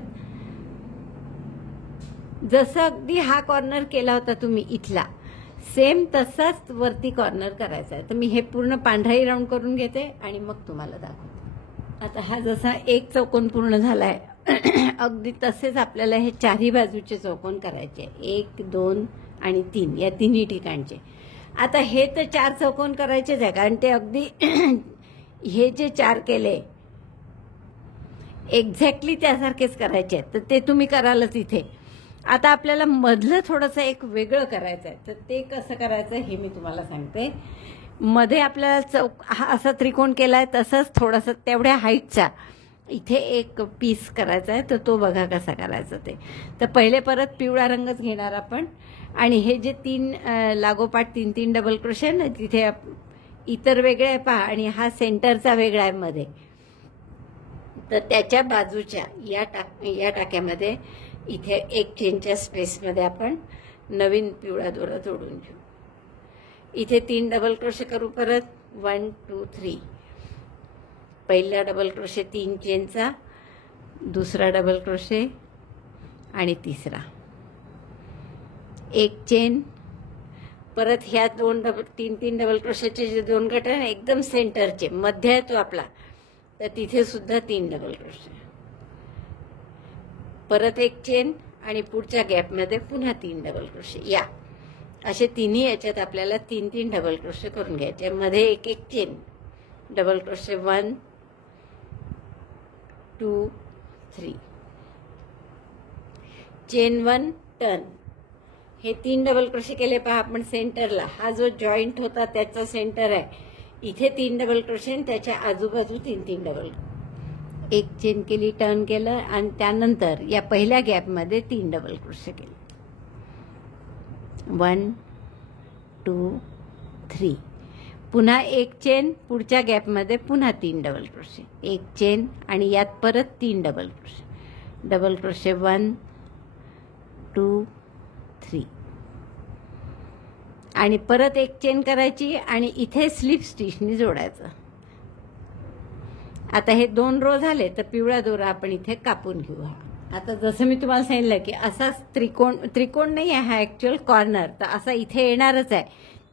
जसं अगदी हा कॉर्नर केला होता तुम्ही इथला, सेम तसाच वरती कॉर्नर करायचा आहे. तर मी हे पूर्ण पांढराही राऊंड करून घेते आणि मग तुम्हाला दाखवते. आता हा जसा एक चौकोन पूर्ण झालाय, अगदी तसेच आपल्याला हे चारही बाजूचे चौकोन करायचे, 1 2 आणि 3 या तिन्ही ठिकाणचे. आता हे तर 4 चौकोन करायचेच आहे, कारण ते अगदी हे जे 4 केले एक्झॅक्टली त्यासारखेच करायचे आहेत, तर ते तुम्ही करालच इथे. आता आपल्याला मधलं थोडंसं एक वेगळं करायचं आहे, तर ते कसं करायचं हे मी तुम्हाला सांगते. मध्ये आपल्याला हा असा त्रिकोण केलाय, तसंच थोडासा तेवढ्या हाईटचा इथे एक पीस करायचा आहे, तर तो बघा कसा करायचा ते. तर पहिले परत पिवळा रंगच घेणार आपण, आणि हे जे 3 लागोपाठ 3 डबल क्रोशे ना, तिथे इतर वेगळे आहे पहा, आणि हा सेंटरचा वेगळा आहे मध्ये. तर त्याच्या बाजूच्या या टाक्यामध्ये इथे एक चेनच्या स्पेसमध्ये आपण नवीन पिवळा दोरा जोडून घेऊ. इथे 3 डबल क्रोशे करू. परत 1 2 3, पहिला डबल क्रोशे 3 चेनचा, दुसरा डबल क्रोशे आणि तिसरा एक चेन. परत ह्या 3 डबल क्रोशेचे जे 2 गट आहे ना, एकदम सेंटरचे मध्य आहे तो आपला, तर तिथे सुद्धा 3 डबल क्रोशे. परत एक चेन आणि पुढच्या गॅपमध्ये पुन्हा 3 डबल क्रोशे. या असे तिन्ही याच्यात आपल्याला 3 डबल क्रोशे करून घ्यायचे. मध्ये एक chain, double crochet 1 2 3, chain 1 turn. हे 3 डबल क्रोशे केले पहा आपण सेंटरला. हा जो जॉईंट होता त्याचा सेंटर आहे, इथे 3 डबल क्रोशे आणि त्याच्या आजूबाजू 3 डबल. एक चेन केली, टर्न केलं, आणि त्यानंतर या पहिल्या गॅपमध्ये 3 डबल क्रोशे केले. 1 2 3, पुन्हा एक चेन, पुढच्या गॅपमध्ये पुन्हा 3 डबल क्रोशे, एक चेन, आणि यात परत 3 डबल क्रोशे. डबल क्रोशे 1 2 3, आणि परत एक चेन करायची आणि इथे स्लिप स्टिचनी जोडायचं. आता हे 2 रो झाले, तर पिवळा दोरा आपण इथे कापून घेऊ. आता जसं मी तुम्हाला सांगितलं की असाच त्रिकोण नाही आहे हा ऍक्च्युअल कॉर्नर, तर असा इथे येणारच आहे.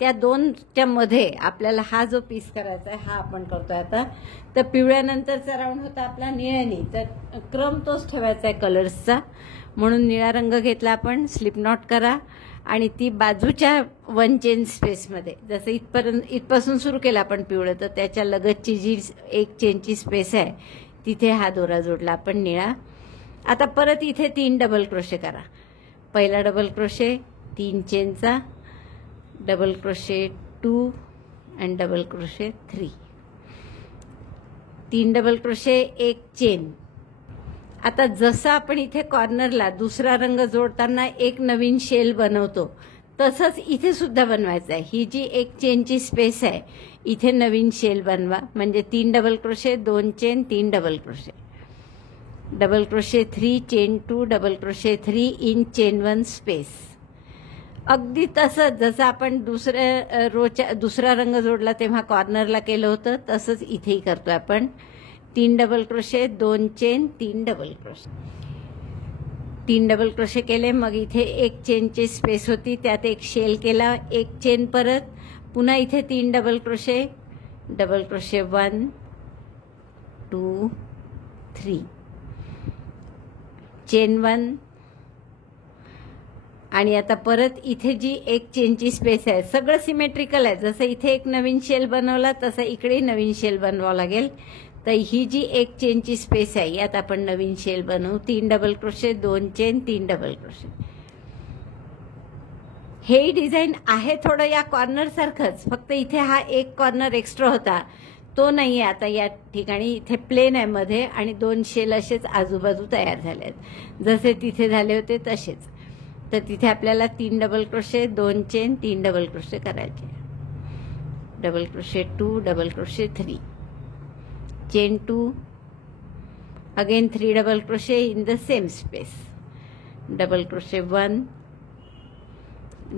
त्या 2च्या मध्ये आपल्याला हा जो पीस करायचा आहे हा आपण करतोय आता. तर पिवळ्यानंतरचा राऊंड होता आपला निळ्यानी, तर क्रम तोच ठेवायचा आहे कलर्सचा, म्हणून निळा रंग घेतला आपण. स्लिप नॉट करा आणि ती बाजूच्या 1 चेन स्पेसमध्ये, जसं इथपासून सुरू केलं आपण पिवळं, तर त्याच्या लगतची जी 1 चेनची स्पेस आहे तिथे हा दोरा जोडला आपण निळा. आता परत इथे 3 डबल क्रोशे करा. पहिला डबल क्रोशे 3 चेनचा, डबल क्रोशे 2 आणि डबल क्रोशे 3, 3 डबल क्रोशे, एक चेन. आता जसं आपण इथे कॉर्नरला दुसरा रंग जोडताना एक नवीन शेल बनवतो, तसंच इथे सुद्धा बनवायचं आहे. ही जी 1 चेनची स्पेस आहे इथे नवीन शेल बनवा. म्हणजे 3 double crochet, 2 chain, 3 double crochet, double crochet 3 chain 2, double crochet 3 in chain 1 space. अगदी तसंच जसं आपण दुसरा रंग जोडला तेव्हा कॉर्नरला केलं होतं, तसंच इथेही करतोय आपण. 3 double crochet, 2 chain, 3 double crochet, 3 double crochet केले. मग इथे 1 चेनची स्पेस होती, त्यात एक शेल केला, 1 चेन, परत पुन्हा इथे 3 double crochet, double crochet 1 2 3, chain 1, आणि आता परत इथे जी 1 चेनची स्पेस आहे, सगळं सिमेट्रिकल आहे. जसं इथे एक नवीन शेल बनवला तसं इकडे नवीन शेल बनवावं लागेल. तर ही जी 1 चेनची स्पेस आहे यात आपण नवीन शेल बनवू. 3 double crochet, 2 chain, 3 double crochet. हे डिझाईन आहे थोडं या कॉर्नर सारखंच, फक्त इथे हा एक कॉर्नर एक्स्ट्रा होता तो नाहीये. आता या ठिकाणी इथे प्लेन आहे मध्ये, आणि 2 शेल असेच आजूबाजू तयार झाले आहेत, जसे तिथे झाले होते तसेच. तर तिथे आपल्याला 3 double crochet, 2 chain, 3 double crochet करायचे. Double crochet 2, double crochet 3, chain 2, again 3 double crochet in the same space, double crochet 1,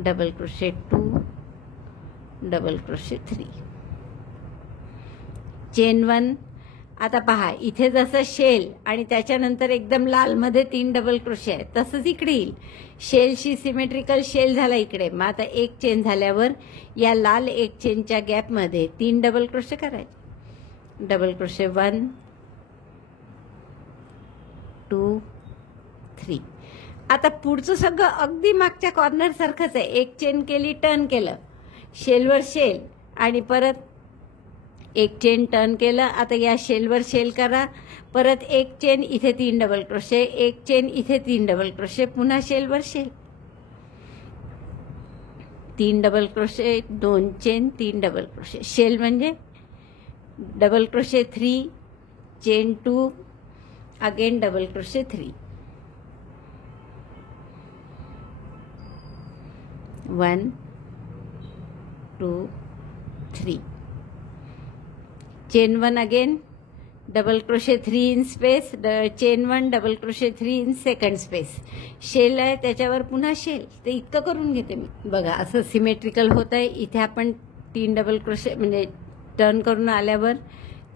double crochet 2, double crochet 3, chain 1. आता पहा इथे जसं शेल आणि त्याच्यानंतर एकदम लालमध्ये 3 डबल क्रोशे आहे तसंच इकडे येईल. शेलशी सिमेट्रिकल शेल झाला इकडे. मग आता एक चेन झाल्यावर या लाल एक चेनच्या गॅपमध्ये 3 डबल क्रोशे करायचे. Double crochet 1 2 3. आता पुढचं सगळं अगदी मागच्या कॉर्नर सारखंच आहे. एक चेन केली, टर्न केलं, शेलवर शेल आणि परत एक चेन टर्न केलं. आता या शेलवर शेल करा, परत एक चेन इथे 3 डबल क्रोशे, एक चेन इथे 3 डबल क्रोशे, पुन्हा शेलवर shell, 3 double crochet, 2 chain, 3 double crochet. Shell म्हणजे double crochet 3, chain 2, again double crochet 3, 1 2 3, chain 1 again, double crochet 3 in space, chain 1 double crochet 3 in second space. Shell आहे त्याच्यावर पुन्हा shell. ते इतकं करून घेते मी. बघा असं सिमेट्रिकल होत आहे. इथे आपण 3 डबल क्रोशे म्हणजे टर्न करून आल्यावर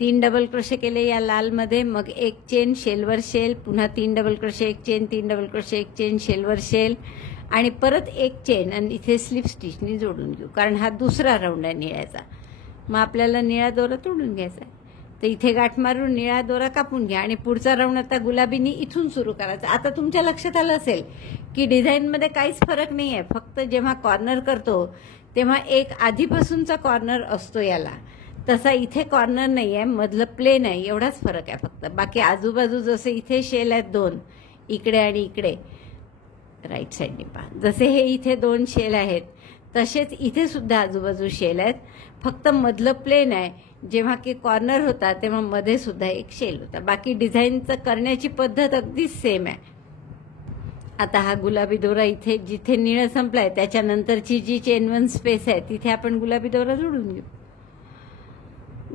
3 डबल क्रोशे केले या लालमध्ये, मग एक चेन, शेलवर शेल, पुन्हा 3 डबल क्रोशे, एक चेन, 3 डबल क्रोशे, एक चेन, शेलवर शेल आणि परत एक चेन आणि इथे स्लिप स्टिचनी जोडून घेऊ, कारण हा दुसरा राऊंड आहे निळ्याचा. मग आपल्याला निळा दोरा तोडून घ्यायचा आहे. तर इथे गाठ मारून निळा दोरा कापून घ्या आणि पुढचा राऊंड आता गुलाबीनी इथून सुरू करायचा. आता तुमच्या लक्षात आलं असेल की डिझाईनमध्ये काहीच फरक नाही आहे. फक्त जेव्हा कॉर्नर करतो तेव्हा एक आधीपासूनचा कॉर्नर असतो याला, तसा इथे कॉर्नर नाही आहे, मधलं प्लेन आहे, एवढाच फरक आहे फक्त. बाकी आजूबाजू जसे इथे शेल आहेत 2 इकडे आणि इकडे राईट साईडने पहा, जसे हे इथे 2 शेल आहेत तसेच इथे सुद्धा आजूबाजू शेल आहेत, फक्त मधलं प्लेन आहे. जेव्हा की कॉर्नर होता तेव्हा मध्ये सुद्धा एक शेल होता. बाकी डिझाईनचं करण्याची पद्धत अगदी सेम आहे. आता हा गुलाबी दोरा इथे जिथे निळं संपलाय त्याच्यानंतरची जी चेन 1 स्पेस आहे तिथे आपण गुलाबी दोरा जोडून घेऊ.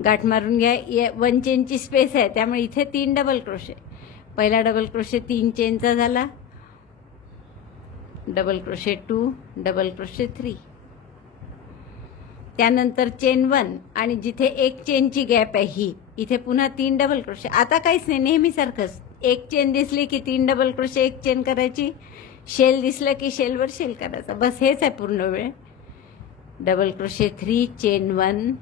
गाठ मारून घ्या. 1 चेनची स्पेस आहे त्यामुळे इथे 3 डबल क्रोशे. पहिला डबल क्रोशे 3 चेनचा झाला, डबल क्रोशे 2, डबल क्रोशे 3, त्यानंतर चेन 1 आणि जिथे एक चेनची गॅप आहे ही इथे पुन्हा 3 डबल क्रोशे. आता काहीच नाही, नेहमीसारखंच. एक चेन दिसली की 3 डबल क्रोशे, एक चेन करायची, शेल दिसलं की शेलवर शेल करायचा, बस हेच आहे पूर्ण वेळ. Double crochet 3, chain 1.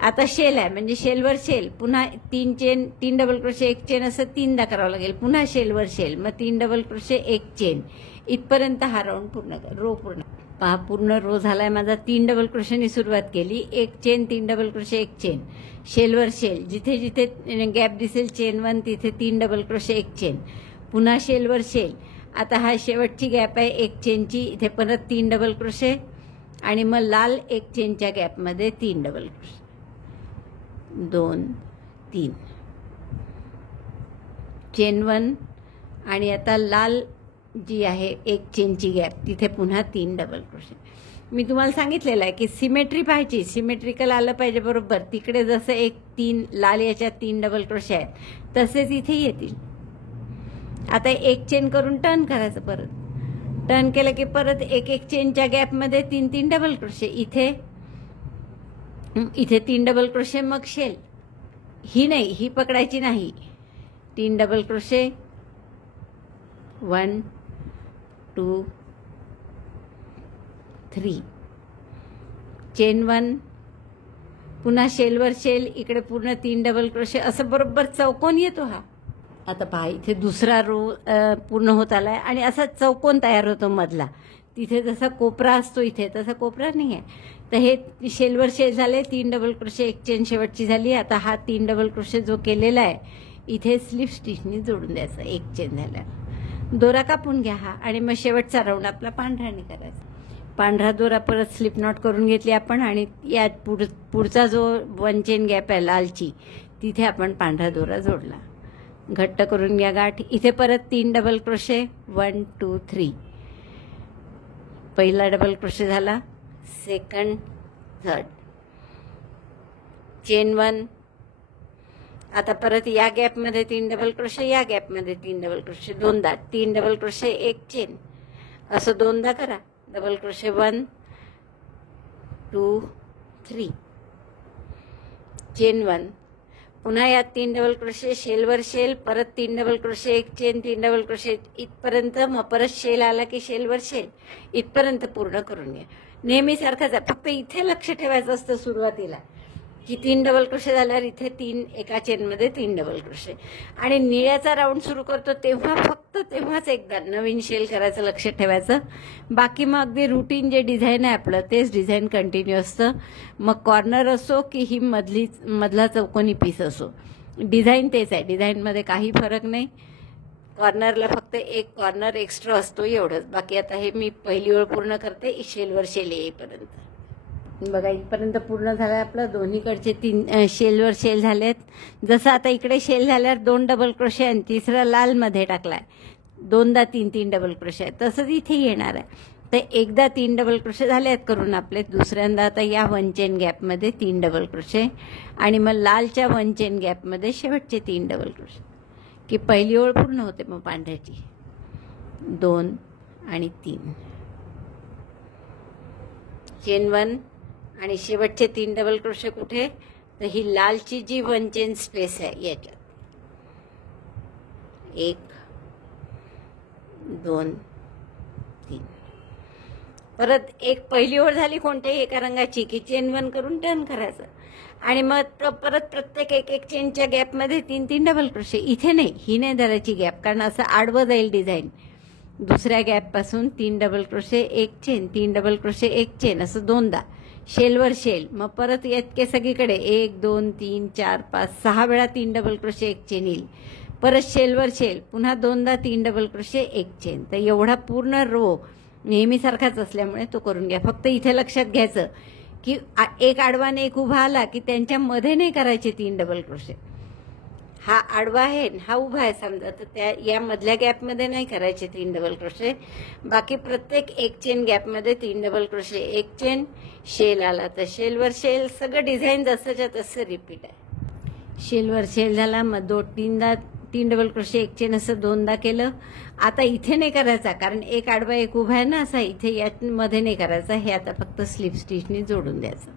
आता शेल आहे म्हणजे शेलवर शेल, पुन्हा 3 चेन, 3 डबल क्रोशे, एक चेन असं 3दा करावं लागेल, पुन्हा शेलवर शेल, मग 3 डबल क्रोशे, एक चेन. इथपर्यंत हा राऊंड पूर्ण कर, रो पूर्ण. पहा पूर्ण रो झालाय माझा. 3 डबल क्रोशेनी सुरुवात केली, एक चेन, 3 डबल क्रोशे, एक चेन, शेलवर शेल, जिथे जिथे गॅप दिसेल चेन 1 तिथे 3 डबल क्रोशे, एक चेन, पुन्हा शेलवर शेल. आता हा शेवटची गॅप आहे एक चेनची, इथे परत 3 डबल क्रोशे आणि मग लाल एक चेनच्या गॅपमध्ये 3 डबल क्रोशे, 2 3, चेन 1 आणि आता लाल जी आहे एक चेनची गॅप तिथे पुन्हा 3 डबल क्रोशे. मी तुम्हाला सांगितलेलं आहे की सिमेट्री पाहायची, सिमेट्रिकल आलं पाहिजे बरोबर. तिकडे जसं एक 3 लाल याच्यात 3 डबल क्रोशे आहेत तसेच इथे येतील. आता एक चेन करून टर्न करायचं, परत टर्न केलं की परत एक एक चेनच्या गॅपमध्ये 3 3 डबल क्रोशे, इथे इथे 3 डबल क्रोशे, मग शेल. ही नाही, ही पकडायची नाही. 3 डबल क्रोशे, 1 2 3, चेन 1, पुन्हा शेलवर शेल, इकडे पूर्ण 3 डबल क्रोशे, असं बरोबर चौकोन येतो हा. आता पहा इथे दुसरा रो पूर्ण होत आलाय आणि असा चौकोन तयार होतो मधला. तिथे जसा कोपरा असतो इथे तसा कोपरा नाही आहे. तर हे शेलवर शेल झाले, 3 डबल क्रोशे, एक चेन शेवटची झाली. आता हा 3 डबल क्रोशे जो केलेला आहे इथे स्लिप स्टिचनी जोडून द्यायचा, एक चेन झाला. दोरा कापून घ्या हा आणि मग शेवटचा राऊंड आपला पांढराने करायचा. पांढरा दोरा परत स्लिप नॉट करून घेतली आपण आणि या पुढचा जो 1 चेन गॅप आहे लालची तिथे आपण पांढरा दोरा जोडला. घट्ट करून घ्या गाठ. इथे परत 3 डबल क्रोशे, 1 2 3, पहिला डबल क्रोशे झाला, सेकंड, थर्ड, चेन 1. आता परत या गॅपमध्ये 3 डबल क्रोशे, या गॅपमध्ये 3 डबल क्रोशे, 2दा 3 डबल क्रोशे, एक चेन, असं 2दा करा. डबल क्रोशे 1 2 3 चेन 1, पुन्हा यात 3 डबल क्रोशे, शेलवर शेल, परत 3 डबल क्रोशे, एक चेन, 3 डबल क्रोशे इथपर्यंत, मग परत शेल आला की शेलवर शेल इथपर्यंत पूर्ण करून घ्या. नेहमी सारखंच आहे, फक्त इथे लक्ष ठेवायचं असतं सुरुवातीला की 3 डबल क्रोशे झाल्यावर इथे 3 एका चेनमध्ये 3 डबल क्रोशे. आणि निळ्याचा राऊंड सुरू करतो तेव्हा फक्त तेव्हाच एकदा नवीन शेल करायचं, लक्ष ठेवायचं. बाकी मग अगदी रुटीन जे डिझाईन आहे आपलं तेच डिझाईन कंटिन्यू असतं. मग कॉर्नर असो की ही मधला चौकोनी पीस असो, डिझाईन तेच आहे. डिझाईनमध्ये काही फरक नाही. कॉर्नरला फक्त एक कॉर्नर एक्स्ट्रा असतो एवढंच. बाकी आता हे मी पहिली ओळ पूर्ण करते शेलवर शेल येईपर्यंत. बघा इथपर्यंत पूर्ण झालं आपलं. दोन्हीकडचे 3 शेलवर शेल झालेत. जसं आता इकडे शेल झाल्यावर 2 डबल क्रोशे आणि तिसरा लाल मध्ये टाकलाय, 2दा 3 डबल क्रोशे आहे. तसंच इथे येणार आहे. तर एकदा 3 डबल क्रोशे झाले आहेत करून आपले. दुसऱ्यांदा आता या 1 चेन गॅपमध्ये 3 डबल क्रोशे आणि मग लालच्या 1 चेन गॅपमध्ये शेवटचे 3 डबल क्रोशे की पहिली ओळ पूर्ण होते. मग पांढऱ्याची 2 आणि 3 चेन 1 आणि शेवटचे 3 डबल क्रोशे कुठे, तर ही लालची जी 1 चेन स्पेस आहे याच्यात 1 2 3. परत एक पहिली ओळ झाली कोणत्याही एका रंगाची की चेन 1 करून टर्न करायचं आणि मग परत प्रत्येक एक चेनच्या गॅपमध्ये 3 डबल क्रोशे. इथे नाही, ही नाही धरायची गॅप, कारण असं आडवं जाईल डिझाईन. दुसऱ्या गॅपपासून 3 डबल क्रोशे, एक चेन, 3 डबल क्रोशे, एक चेन, असं 2दा शेलवर शेल. मग परत इतके सगळीकडे 1 2 3 4 5 6 वेळा 3 डबल क्रोशे, एक चेन येईल. परत शेलवर शेल, पुन्हा 2दा 3 डबल क्रोशे, एक चेन. तर एवढा पूर्ण रो नेहमीसारखाच असल्यामुळे तो करून घ्या. फक्त इथे लक्षात घ्यायचं की एक आडवाने एक उभा आला की त्यांच्यामध्ये नाही करायचे 3 डबल क्रोशे. हा आडवा आहे, हा उभा आहे समजा, तर त्या या मधल्या गॅपमध्ये नाही करायचे 3 डबल क्रोशे. बाकी प्रत्येक एक चेन गॅपमध्ये 3 डबल क्रोशे, एक चेन, शेल आला तर शेलवर शेल. सगळं डिझाईन जसंच्या तसं रिपीट आहे. शेलवर शेल झाला, मग 3दा 3 डबल क्रोशे, एक चेन, असं 2दा केलं. आता इथे नाही करायचा कारण एक आडवा एक उभा आहे ना, असा इथे यामध्ये नाही करायचा. हे आता फक्त स्लिप स्टिचनी जोडून द्यायचं.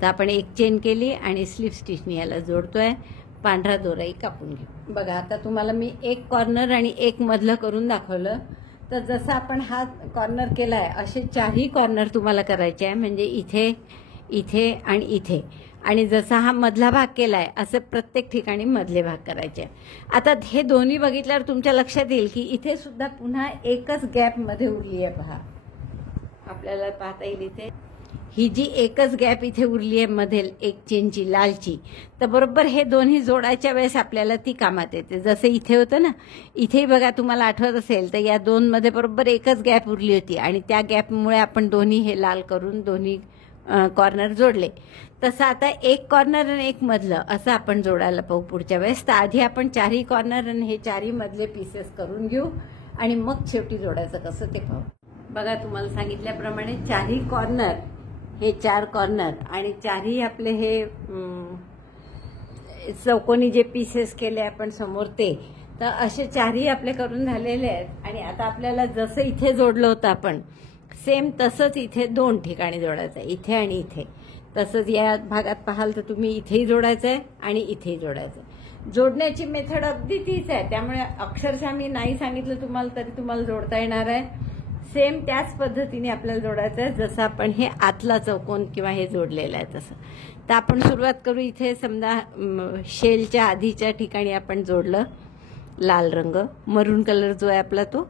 तर आपण एक चेन केली आणि स्लिप स्टिचनी याला जोडतोय. पांढरा दोराही कापून घेऊ. बघा आता तुम्हाला मी एक कॉर्नर आणि एक मधलं करून दाखवलं. तर जसं आपण हा कॉर्नर केलाय असे 4ही कॉर्नर तुम्हाला करायचे आहे, म्हणजे इथे, इथे आणि इथे. आणि जसा हा मधला भाग केलाय असं प्रत्येक ठिकाणी मधले भाग करायचे. आता हे दोन्ही बघितल्यावर तुमच्या लक्षात येईल की इथे सुद्धा पुन्हा एकच गॅप मध्ये उरली आहे. पहा, आपल्याला पाहता येईल इथे ही जी एकच गॅप इथे उरली आहे मध्ये एक चेनची लालची. तर बरोबर हे दोन्ही जोडायच्या वेळेस आपल्याला ती कामात येते. जसं इथे होतं ना, इथेही बघा तुम्हाला आठवत असेल तर या 2 मध्ये बरोबर एकच गॅप उरली होती आणि त्या गॅपमुळे आपण दोन्ही हे लाल करून दोन्ही कॉर्नर जोडले. तसं आता एक कॉर्नर आणि एक मधलं असं आपण जोडायला पाहू पुढच्या वेळेस. तर आधी आपण 4ही कॉर्नर आणि हे 4ही मधले पीसेस करून घेऊ आणि मग शेवटी जोडायचं कसं ते पाहू. बघा तुम्हाला सांगितल्याप्रमाणे 4ही कॉर्नर, हे 4 कॉर्नर आणि 4ही आपले हे चौकोनी जे पीसेस केले आपण समोर ते, तर असे 4ही आपले करून झालेले आहेत. आणि आता आपल्याला जसं इथे जोडलं होतं आपण सेम तसंच इथे 2 ठिकाणी जोडायचं आहे, इथे आणि इथे. तसंच या भागात पाहाल तर तुम्ही इथेही जोडायचं आहे आणि इथेही जोडायचं आहे. जोडण्याची मेथड अगदी तीच आहे, त्यामुळे अक्षरशः मी नाही सांगितलं तुम्हाला तरी तुम्हाला जोडता येणार आहे. सेम त्याच पद्धतीने आपल्याला जोडायचं आहे जसं आपण हे आतला चौकोन किंवा हे जोडलेलं आहे तसं. तर आपण सुरुवात करू. इथे समजा शेलच्या आधीच्या ठिकाणी आपण जोडलं लाल रंग, मरून कलर जो आहे आपला तो.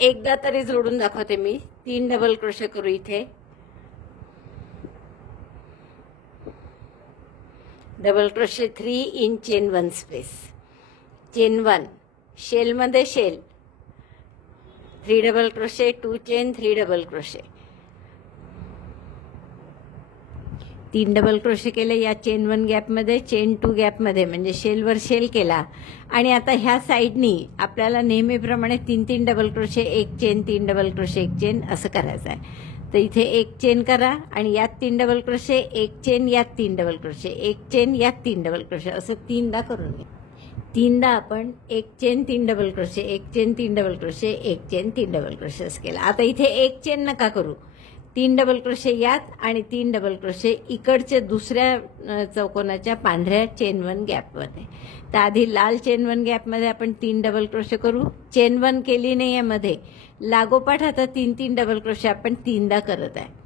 एकदा तरी जोडून दाखवते मी. 3 डबल क्रोशे करू इथे, double crochet 3 in chain 1 space, chain 1, शेलमध्ये shell, 3 double crochet, 2 chain, 3 double crochet, 3 double crochet केले या चेन 1 गॅपमध्ये, चेन 2 गॅपमध्ये, म्हणजे शेलवर शेल केला. आणि आता ह्या साईडनी आपल्याला नेहमीप्रमाणे 3 डबल क्रोशे, एक चेन, 3 डबल क्रोशे, एक चेन असं करायचं आहे. तर इथे एक चेन करा आणि यात 3 डबल क्रोशे, एक चेन, यात 3 डबल क्रोशे, एक चेन, यात 3 डबल क्रोशे, असं 3दा करून घ्या. 3दा आपण एक चेन, 3 डबल क्रोशे, एक चेन, 3 डबल क्रोशे, एक चेन, 3 डबल क्रोशे असं केलं. आता इथे एक चेन नका करू, 3 डबल क्रोशे यात आणि 3 डबल क्रोशे इकडच्या दुसऱ्या चौकोनाच्या पांढऱ्या चेन 1 गॅपमध्ये. तर आधी लाल चेन 1 गॅपमध्ये आपण 3 डबल क्रोशे करू. चेन 1 केली नाही यामध्ये, लागोपाठ आता 3 डबल क्रोशे आपण 3दा करत आहे.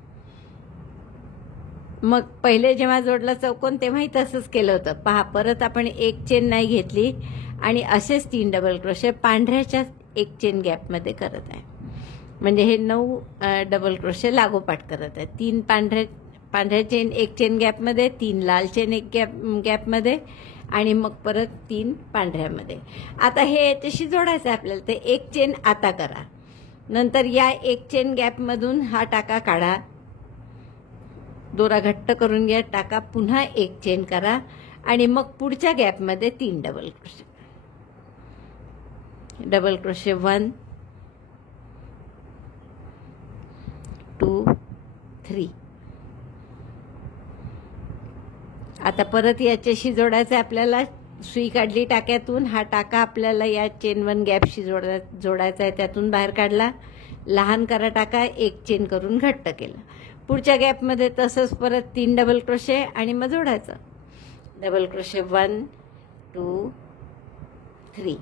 मग पहिले जेव्हा जोडला चौकोन तेव्हाही तसंच केलं होतं. पहा, परत आपण एक चेन नाही घेतली आणि असेच 3 डबल क्रोशे पांढऱ्याच्या एक चेन गॅपमध्ये करत आहे. म्हणजे हे 9 डबल क्रोशे लागोपाठ करत आहे. 3 पांढऱ्या चेन एक चेन गॅपमध्ये, 3 लाल चेन एक गॅपमध्ये आणि मग परत 3 पांढऱ्यामध्ये. आता हे याच्याशी जोडायचं आहे आपल्याला. ते एक चेन आता करा. नंतर या एक चेन गॅपमधून हा टाका काढा, दोरा घट्ट करून घ्या, टाका, पुन्हा एक चेन करा आणि मग पुढच्या गॅपमध्ये 3 डबल क्रोशे. Double crochet 1 2 3. आता परत याच्याशी जोडायचं आहे आपल्याला. सुई काढली टाक्यातून, हा टाका आपल्याला या चेन 1 गॅपशी जोडायचा आहे. त्यातून बाहेर काढला, लहान करा टाका, एक चेन करून घट्ट केलं. पुढच्या गॅपमध्ये तसंच परत 3 डबल क्रोशे आणि मग जोडायचं. डबल क्रोशे 1 2 3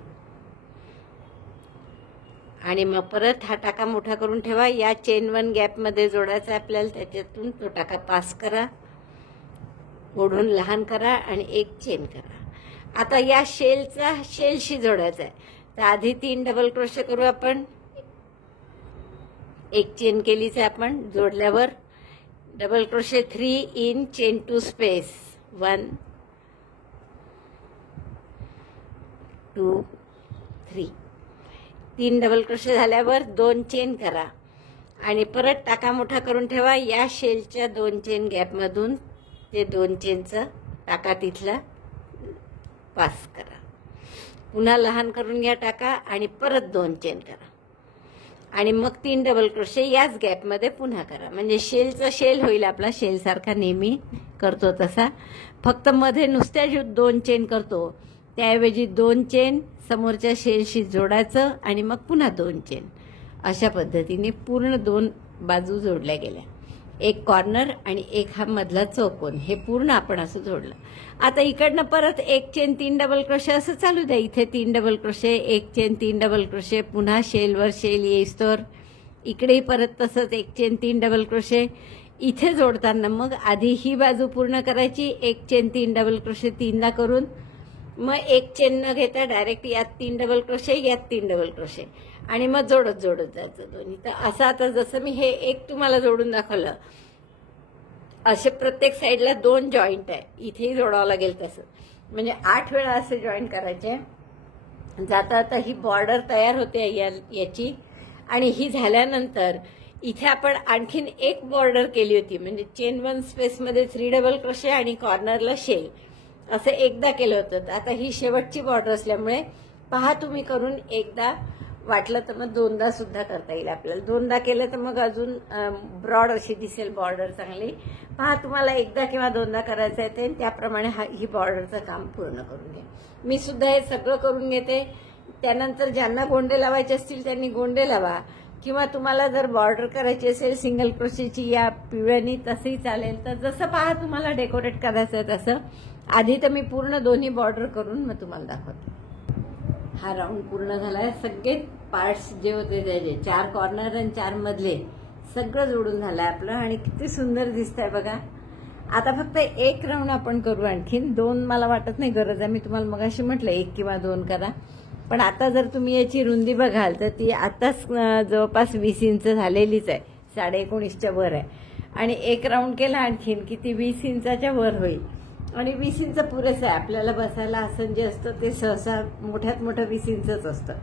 आणि मग परत हा टाका मोठा करून ठेवा. या चेन 1 गॅपमध्ये जोडायचा आहे आपल्याला. त्याच्यातून तो टाका पास करा, ओढून लहान करा आणि एक चेन करा. आता या शेलशी जोडायचा आहे. तर आधी 3 डबल क्रोशे करू आपण. एक चेन केलीच आहे आपण. जोडल्यावर double crochet 3 in chain 2 space 1 2 3. 3 double crochet झाल्यावर 2 चेन करा आणि परत टाका मोठा करून ठेवा. या शेलच्या 2 चेन गॅपमधून ते 2 चेनचा टाका तिथला पास करा. पुन्हा लहान करून घ्या टाका आणि परत 2 चेन करा आणि मग 3 डबल क्रोशे याच गॅपमध्ये पुन्हा करा. म्हणजे शेलचा शेल होईल आपला, शेलसारखा नेहमी करतो तसा. फक्त मध्ये नुसत्या 2 चेन करतो त्याऐवजी 2 चेन समोरच्या शेलशी जोडायचं आणि मग पुन्हा 2 चेन. अशा पद्धतीने पूर्ण 2 बाजू जोडल्या गेल्या. एक कॉर्नर आणि एक हा मधला चौकोन, हे पूर्ण आपण असं जोडलं. आता इकडनं परत एक चेन 3 डबल क्रोशे असं चालू द्या. इथे 3 डबल क्रोशे, एक चेन 3 डबल क्रोशे, पुन्हा शेलवर शेल येईस्तोवर. इकडेही परत तसंच एक चेन 3 डबल क्रोशे. इथे जोडताना मग आधी ही बाजू पूर्ण करायची. एक चेन 3 डबल क्रोशे 3दा करून मग एक चेन न घेता डायरेक्ट यात 3 डबल क्रोशे, यात 3 डबल क्रोशे आणि मग जोडत जायचं दोन्ही. तर असं आता जसं मी हे एक तुम्हाला जोडून दाखवलं, असे प्रत्येक साईडला 2 जॉईंट आहे. इथेही जोडावं लागेल तसं. म्हणजे 8 वेळा असे जॉईंट करायचे. जाता आता ही बॉर्डर तयार होते याची. आणि ही झाल्यानंतर इथे आपण आणखीन एक बॉर्डर केली होती. म्हणजे चेन 1 स्पेसमध्ये 3 डबल क्रोशे आणि कॉर्नरला शेल असं एकदा केलं होतं. आता ही शेवटची बॉर्डर असल्यामुळे पहा तुम्ही करून, एकदा वाटलं तर मग 2दा सुद्धा करता येईल आपल्याला. 2दा केलं तर मग अजून ब्रॉड अशी दिसेल बॉर्डर चांगली. पहा, तुम्हाला एकदा किंवा 2दा करायचं आहे ते, त्याप्रमाणे ही बॉर्डरचं काम पूर्ण करून घ्या. मी सुद्धा हे सगळं करून घेते. त्यानंतर ज्यांना गोंडे लावायचे असतील त्यांनी गोंडे लावा, किंवा तुम्हाला जर बॉर्डर करायची असेल सिंगल क्रोशेची या पिवळ्यानी तसंही चालेल. तर जसं पहा तुम्हाला डेकोरेट करायचं आहे तसं. आधी तर मी पूर्ण दोन्ही बॉर्डर करून मग तुम्हाला दाखवते. हा राऊंड पूर्ण झालाय. सगळे पार्ट्स जे होते त्याचे 4 कॉर्नर आणि 4 मधले सगळं जोडून झालंय आपलं आणि किती सुंदर दिसतंय बघा. आता फक्त एक राऊंड आपण करू. आणखीन 2 मला वाटत नाही गरज आहे. मी तुम्हाला मगाशी म्हटलं 1 किंवा 2 करा. पण आता जर तुम्ही याची रुंदी बघाल तर ती आताच जवळपास 20 इंच झालेलीच आहे. 19.5च्या वर आहे. आणि एक राऊंड केला आणखीन की ती 20 इंचाच्या वर होईल. आणि 20 इंच पुरेसं आहे आपल्याला बसायला. आसन जे असतं ते सहसा मोठ्यात मोठं 20 इंचच असतं.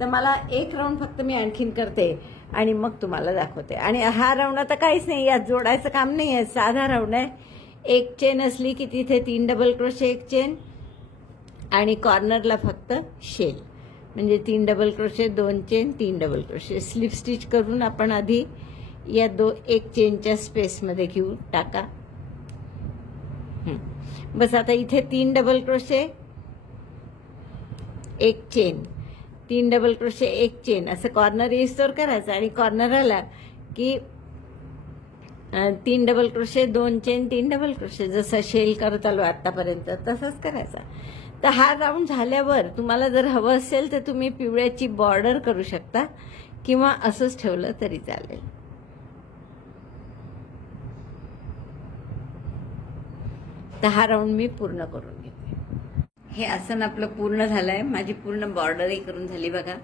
तर मला एक राऊंड फक्त मी आणखीन करते आणि मग तुम्हाला दाखवते. आणि हा राऊंड आता काहीच नाही, यात जोडायचं काम नाही आहे, साधा राऊंड आहे. एक चेन असली की तिथे 3 डबल क्रोशे, एक चेन आणि कॉर्नरला फक्त शेल. म्हणजे 3 double crochet, 2 chain, 3 double crochet. Slip stitch करून आपण आधी या एक चेनच्या स्पेसमध्ये घेऊ टाका. बस आता इथे 3 डबल क्रोशे, एक चेन, 3 डबल क्रोशे, एक चेन असं कॉर्नर येईस्तोवर करायचं. आणि कॉर्नर आला की 3 double crochet, 2 chain, 3 double crochet, जसं शेल करत आलो आतापर्यंत तसंच करायचा. तर हा राऊंड झाल्यावर तुम्हाला जर हवं असेल तर तुम्ही पिवळ्याची बॉर्डर करू शकता किंवा असंच ठेवलं तरी चालेल. तर हा राऊंड मी पूर्ण करून घेते. हे आसन आपलं पूर्ण झालंय. माझी पूर्ण बॉर्डरही करून झाली बघा,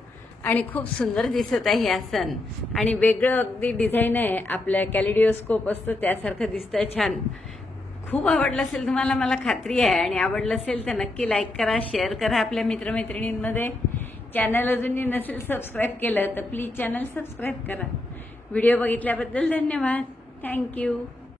आणि खूप सुंदर दिसत आहे हे आसन, आणि वेगळं अगदी डिझाईन आहे, आपल्या कॅलिडिओस्कोप असतं त्यासारखं दिसतंय. छान. खूप आवडलं असेल तुम्हाला, मला खात्री आहे. आणि आवडलं असेल तर नक्की लाईक करा, शेअर करा आपल्या मित्रमैत्रिणींमध्ये. चॅनल अजूनही नसेल सबस्क्राईब केलं तर प्लीज चॅनल सबस्क्राईब करा. व्हिडिओ बघितल्याबद्दल धन्यवाद. थँक्यू.